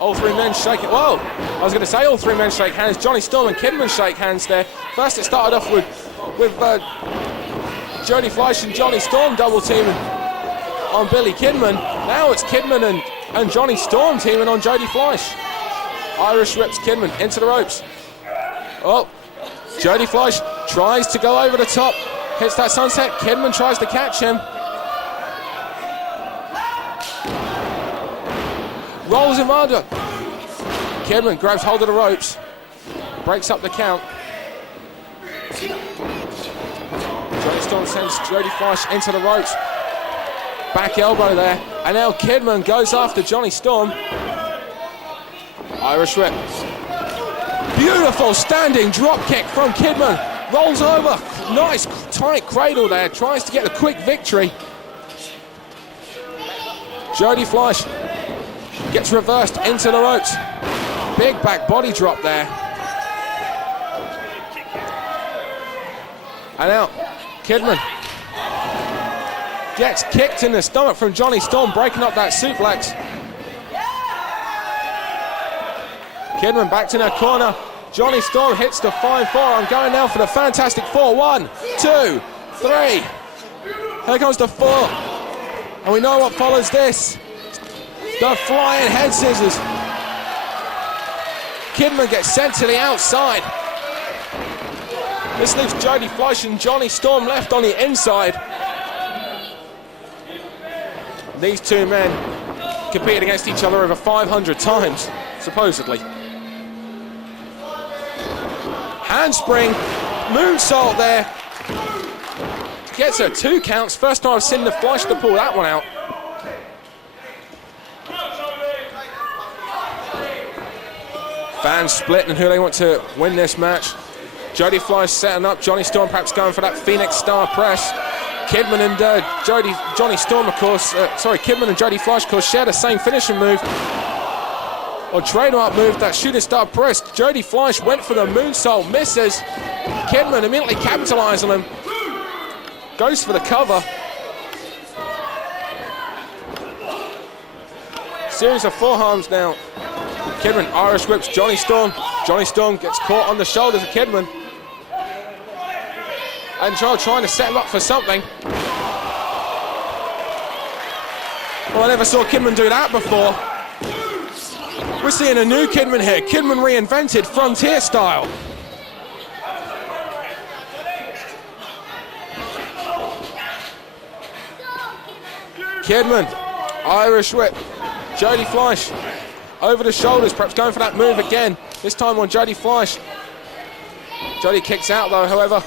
All three men shaking. Whoa! I was going to say all three men shake hands. Jonny Storm and Kidman shake hands there. First it started off with Jody Fleisch and Jonny Storm double teaming on Billy Kidman. Now it's Kidman and Jonny Storm teaming on Jody Fleisch. Irish whips Kidman into the ropes. Oh, Jody Fleisch tries to go over the top. Hits that sunset. Kidman tries to catch him. Rolls him under. Kidman grabs hold of the ropes. Breaks up the count. Jonny Storm sends Jody Fleisch into the ropes. Back elbow there. And now Kidman goes after Jonny Storm. Irish whip. Beautiful standing drop kick from Kidman. Rolls over. Nice tight cradle there. Tries to get a quick victory. Jody Fleisch gets reversed into the ropes. Big back body drop there. And out. Kidman gets kicked in the stomach from Jonny Storm, breaking up that suplex. Kidman back to that corner. Jonny Storm hits the fine forearm, going now for the fantastic four. 1, 2, 3. Here comes the 4. And we know what follows this. The flying head scissors. Kidman gets sent to the outside. This leaves Jody Fleisch and Jonny Storm left on the inside. These two men competed against each other over 500 times, supposedly. Handspring, moonsault there. Gets her 2 counts. First time I've seen the Fleisch to pull that one out. Fans splitting who they want to win this match. Jody Fleisch setting up. Jonny Storm perhaps going for that Phoenix Star press. Kidman and Jonny Storm, of course. Kidman and Jody Fleisch, of course, share the same finishing move. Or trademark move, that shooting star press. Jody Fleisch went for the moonsault, misses. Kidman immediately capitalizes on him. Goes for the cover. Series of forearms now. Kidman Irish whips Jonny Storm. Jonny Storm gets caught on the shoulders of Kidman. And trying to set him up for something. Well, I never saw Kidman do that before. We're seeing a new Kidman here. Kidman reinvented Frontier style. Kidman, Irish whip. Jody Fleisch over the shoulders, perhaps going for that move again. This time on Jody Fleisch. Jody kicks out though, however.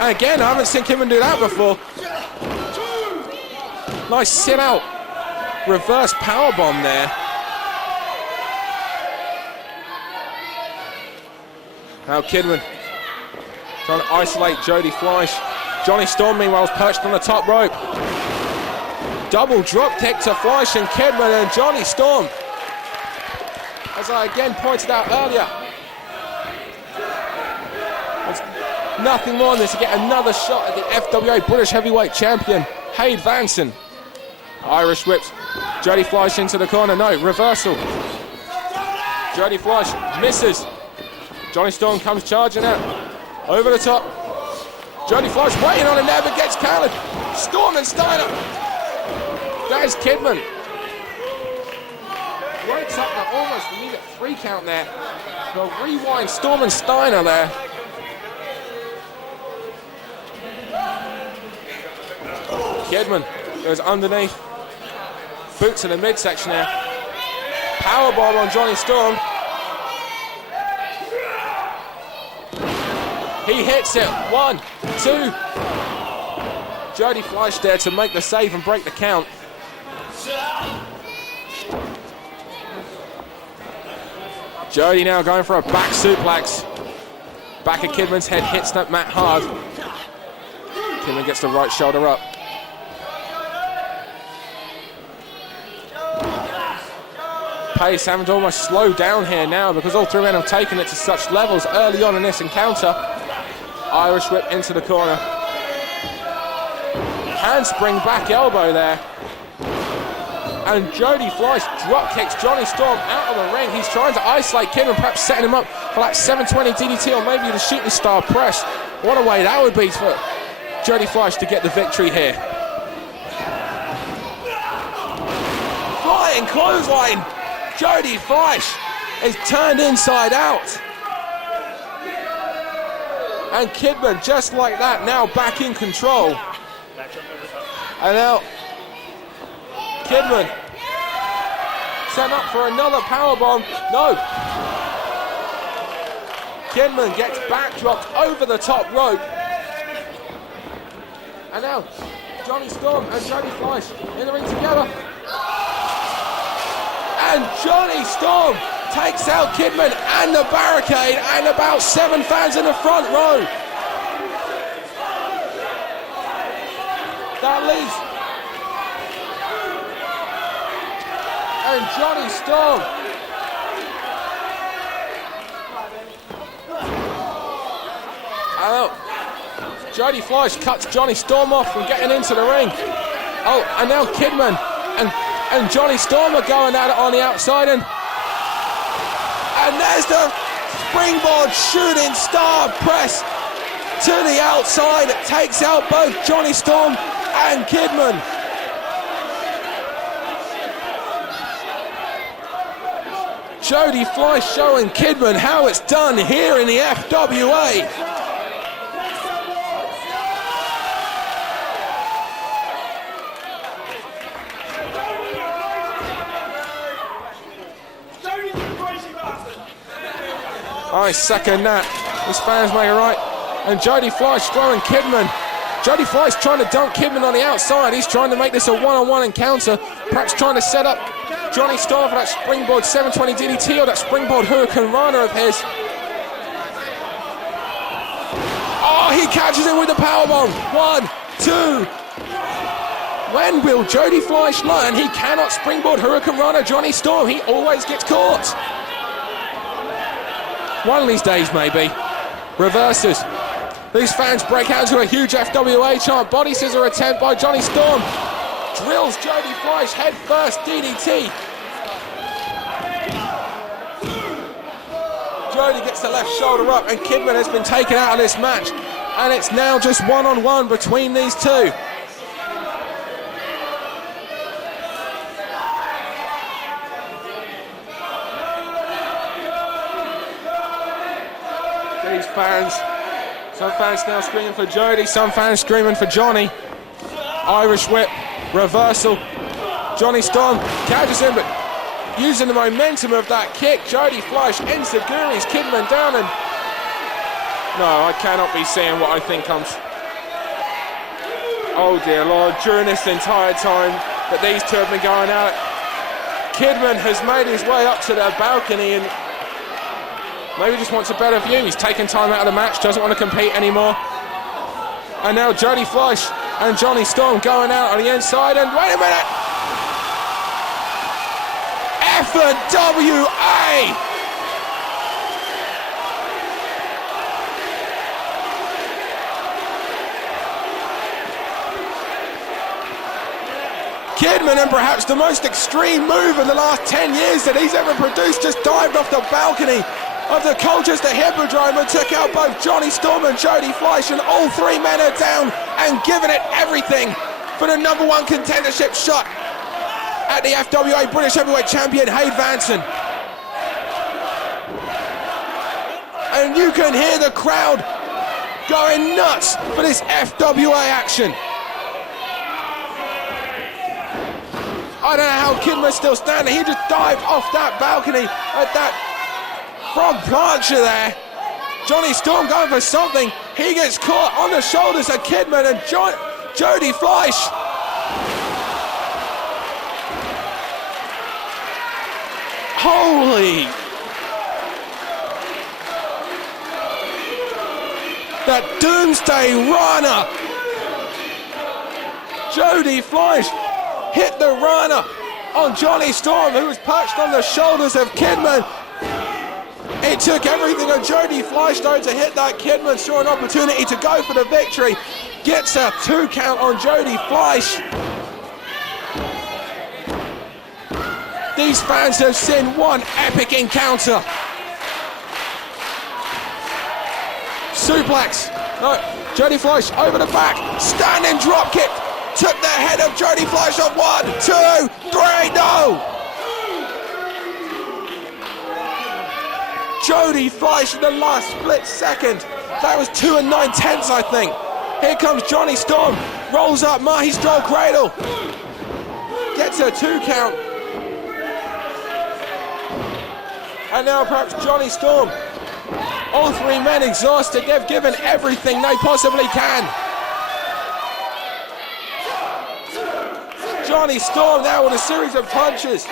And again, I haven't seen Kidman do that before. Nice sit out. Reverse powerbomb there. Now Kidman trying to isolate Jody Fleisch. Jonny Storm meanwhile is perched on the top rope. Double drop kick to Fleisch and Kidman and Jonny Storm. As I again pointed out earlier, it's nothing more than this to get another shot at the FWA British Heavyweight Champion, Hade Vansen. Irish whips Jody Fleisch into the corner. No, reversal. Jody Fleisch misses. Jonny Storm comes charging out. Over the top. Jody Fleisch waiting on him there, but gets countered. Storm and Steiner. There's Kidman. Breaks up the almost immediate 3 count there. The rewind Storm and Steiner there. Kidman goes underneath. Boots in the midsection there. Powerbomb on Jonny Storm. He hits it. 1, 2. Jody Fleisch there to make the save and break the count. Jody now going for a back suplex. Back of Kidman's head hits that mat hard. Kidman gets the right shoulder up. Pace having to almost slow down here now because all three men have taken it to such levels early on in this encounter. Irish whip into the corner. Handspring back elbow there. And Jody Fleisch drop kicks Jonny Storm out of the ring. He's trying to isolate Kidman, perhaps setting him up for that 720 DDT or maybe the shooting star press. What a way that would be for Jody Fleisch to get the victory here. Flying clothesline. Jody Fleisch is turned inside out. And Kidman, just like that, now back in control. And now Kidman set up for another powerbomb. No. Kidman gets backdropped over the top rope. And now Jonny Storm and Jody Fleisch in the ring together. And Jonny Storm takes out Kidman and the barricade and about 7 fans in the front row. That leaves. And Jonny Storm. Oh, Jody Fleisch cuts Jonny Storm off from getting into the ring. Oh, and now Kidman and Jonny Storm are going at it on the outside, and there's the springboard shooting star press to the outside. It takes out both Jonny Storm and Kidman. Jody Fleisch showing Kidman how it's done here in the FWA. I second that. This fans make it right. And Jody Fleisch throwing Kidman. Jody Fleisch trying to dunk Kidman on the outside. He's trying to make this a one-on-one encounter. Perhaps trying to set up Jonny Storm for that springboard 720 DDT or that springboard Hurricane Rana of his. Oh, he catches him with the powerbomb. 1, 2. When will Jody Fleisch learn he cannot springboard Hurricane Rana Jonny Storm? He always gets caught. One of these days, maybe. Reverses. These fans break out into a huge FWA chant. Body scissor attempt by Jonny Storm. Drills Jody Fleisch head first DDT. Jody gets the left shoulder up and Kidman has been taken out of this match. And it's now just one-on-one between these two. These fans, some fans now screaming for Jody, some fans screaming for Jonny. Irish whip, reversal. Jonny Storm catches him, but using the momentum of that kick, Jody Fleisch enziguris Kidman down, and no, I cannot be seeing what I think comes. Oh dear Lord, during this entire time that these two have been going out, Kidman has made his way up to the balcony and maybe just wants a better view. He's taken time out of the match, doesn't want to compete anymore. And now Jody Fleisch and Jonny Storm going out on the inside, and wait a minute! FWA! Kidman, and perhaps the most extreme move in the last 10 years that he's ever produced, just dived off the balcony of the Colchester Hippodrome and took out both Jonny Storm and Jody Fleisch, and all three men are down and giving it everything for the number one contendership shot at the FWA British Heavyweight Champion Hade Vansen. And you can hear the crowd going nuts for this FWA action. I don't know how Kidman's still standing. He just dived off that balcony at that frog plancher there. Jonny Storm going for something. He gets caught on the shoulders of Kidman and Jody Fleisch. Holy. that doomsday runner. Jody Fleisch hit the runner on Johnny Storm, who was perched on the shoulders of Kidman. It took everything of Jody Fleisch though to hit that. Kidman saw an opportunity to go for the victory. Gets a 2 count on Jody Fleisch. These fans have seen one epic encounter. Suplex. No, Jody Fleisch over the back. Standing drop kick. Took the head of Jody Fleisch off. 1, 2, 3, no! Jody Fleisch in the last split second. That was 2 9/10, I think. Here comes Johnny Storm. Rolls up Mahi Stroll Cradle. Gets a 2 count. And now perhaps Johnny Storm. All 3 men exhausted. They've given everything they possibly can. Johnny Storm now with a series of punches.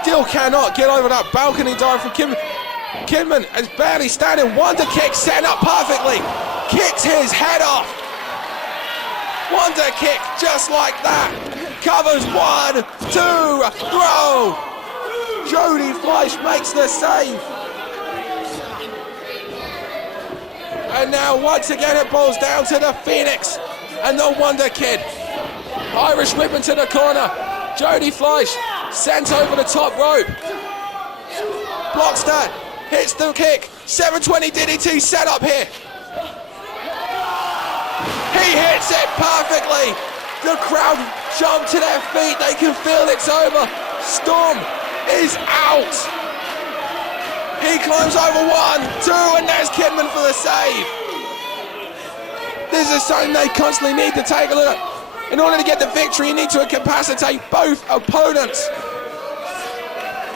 Still cannot get over that balcony dive from Kidman. Kidman is barely standing. Wonder kick set up perfectly. Kicks his head off. Wonder kick just like that. Covers 1, 2, throw. Jody Fleisch makes the save. And now once again it boils down to the Phoenix and the Wonder Kid. Irish whip into the corner. Jody Fleisch sent over the top rope. Blocks that. Hits the kick. 720 DDT set up here. He hits it perfectly. The crowd jump to their feet. They can feel it's over. Storm is out. He climbs over 1, 2, and there's Kidman for the save. This is something they constantly need to take a look at. In order to get the victory, you need to incapacitate both opponents.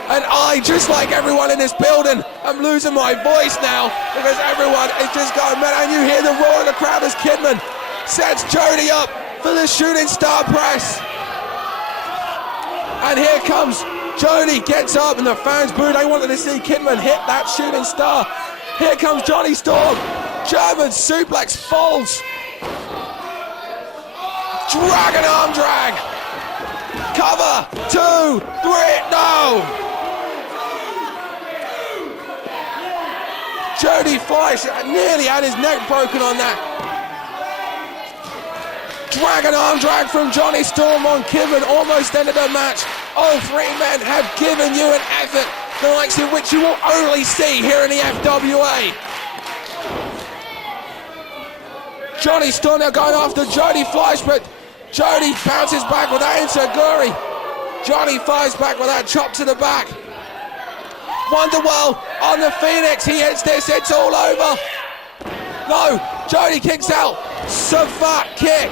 And I, just like everyone in this building, I'm losing my voice now because everyone is just going mad. And you hear the roar of the crowd as Kidman sets Jody up for the shooting star press. And here comes Jody, gets up and the fans boo. They wanted to see Kidman hit that shooting star. Here comes Johnny Storm. German suplex falls. Dragon arm drag. Cover, 2, 3, no. Jody Fleisch nearly had his neck broken on that. Dragon arm drag from Johnny Storm on Kidman, almost ended the match. All 3 men have given you an effort, the likes of which you will only see here in the FWA. Johnny Storm now going after Jody Fleisch, but Jody bounces back with that enziguri. Johnny fires back with that chop to the back. Wonderwell on the Phoenix. He hits this. It's all over. No. Jody kicks out. Savate kick.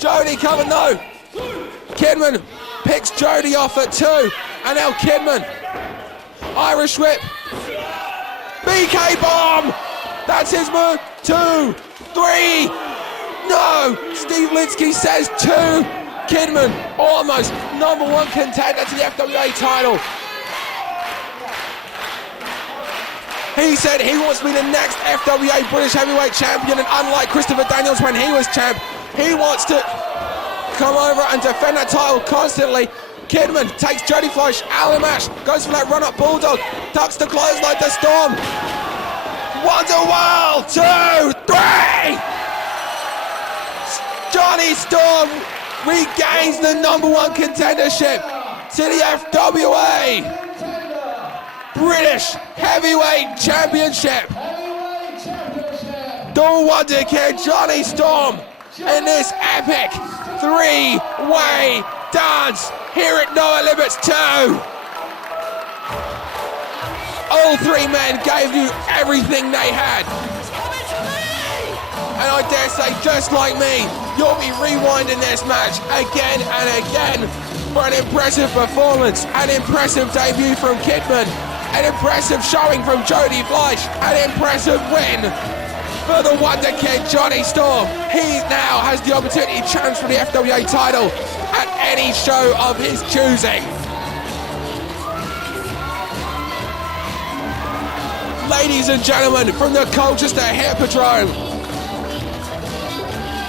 Jody covered. No. Kidman picks Jody off at 2. And now Kidman. Irish whip. BK bomb. That's his move. 2, 3. No. Steve Linsky says 2. Kidman almost #1 contender to the FWA title. He said he wants to be the next FWA British Heavyweight Champion, and unlike Christopher Daniels when he was champ, he wants to come over and defend that title constantly. Kidman takes Jody Fleisch out of the match, goes for that run-up bulldog, ducks the clothesline to Storm. Wonderwall, 2, 3! Johnny Storm regains the #1 contendership to the FWA British Heavyweight Championship. The Wonder Kid Johnny Storm in this epic 3-way dance here at NOAH Limits 2. All 3 men gave you everything they had. And I dare say, just like me, you'll be rewinding this match again and again for an impressive performance, an impressive debut from Kidman, an impressive showing from Jody Fleisch, an impressive win for the Wonder Kid Johnny Storm. He now has the opportunity to challenge for the FWA title at any show of his choosing. Ladies and gentlemen, from the Colchester Hippodrome,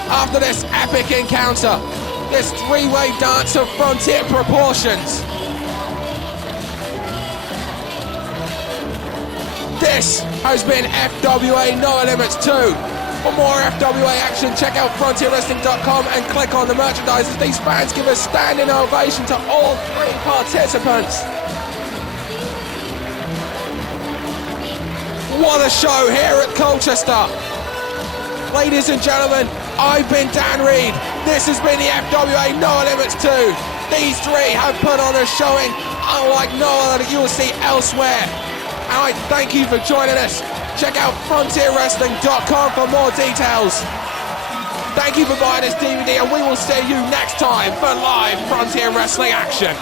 after this epic encounter, this three-way dance of frontier proportions, this has been FWA NOAH Limits 2. For more FWA action, check out frontierwrestling.com and click on the merchandise as these fans give a standing ovation to all three participants. What a show here at Colchester. Ladies and gentlemen, I've been Dan Reed. This has been the FWA NOAH Limits 2. These three have put on a showing unlike no other that you will see elsewhere. And I thank you for joining us. Check out frontierwrestling.com for more details. Thank you for buying this DVD, and we will see you next time for live Frontier Wrestling action.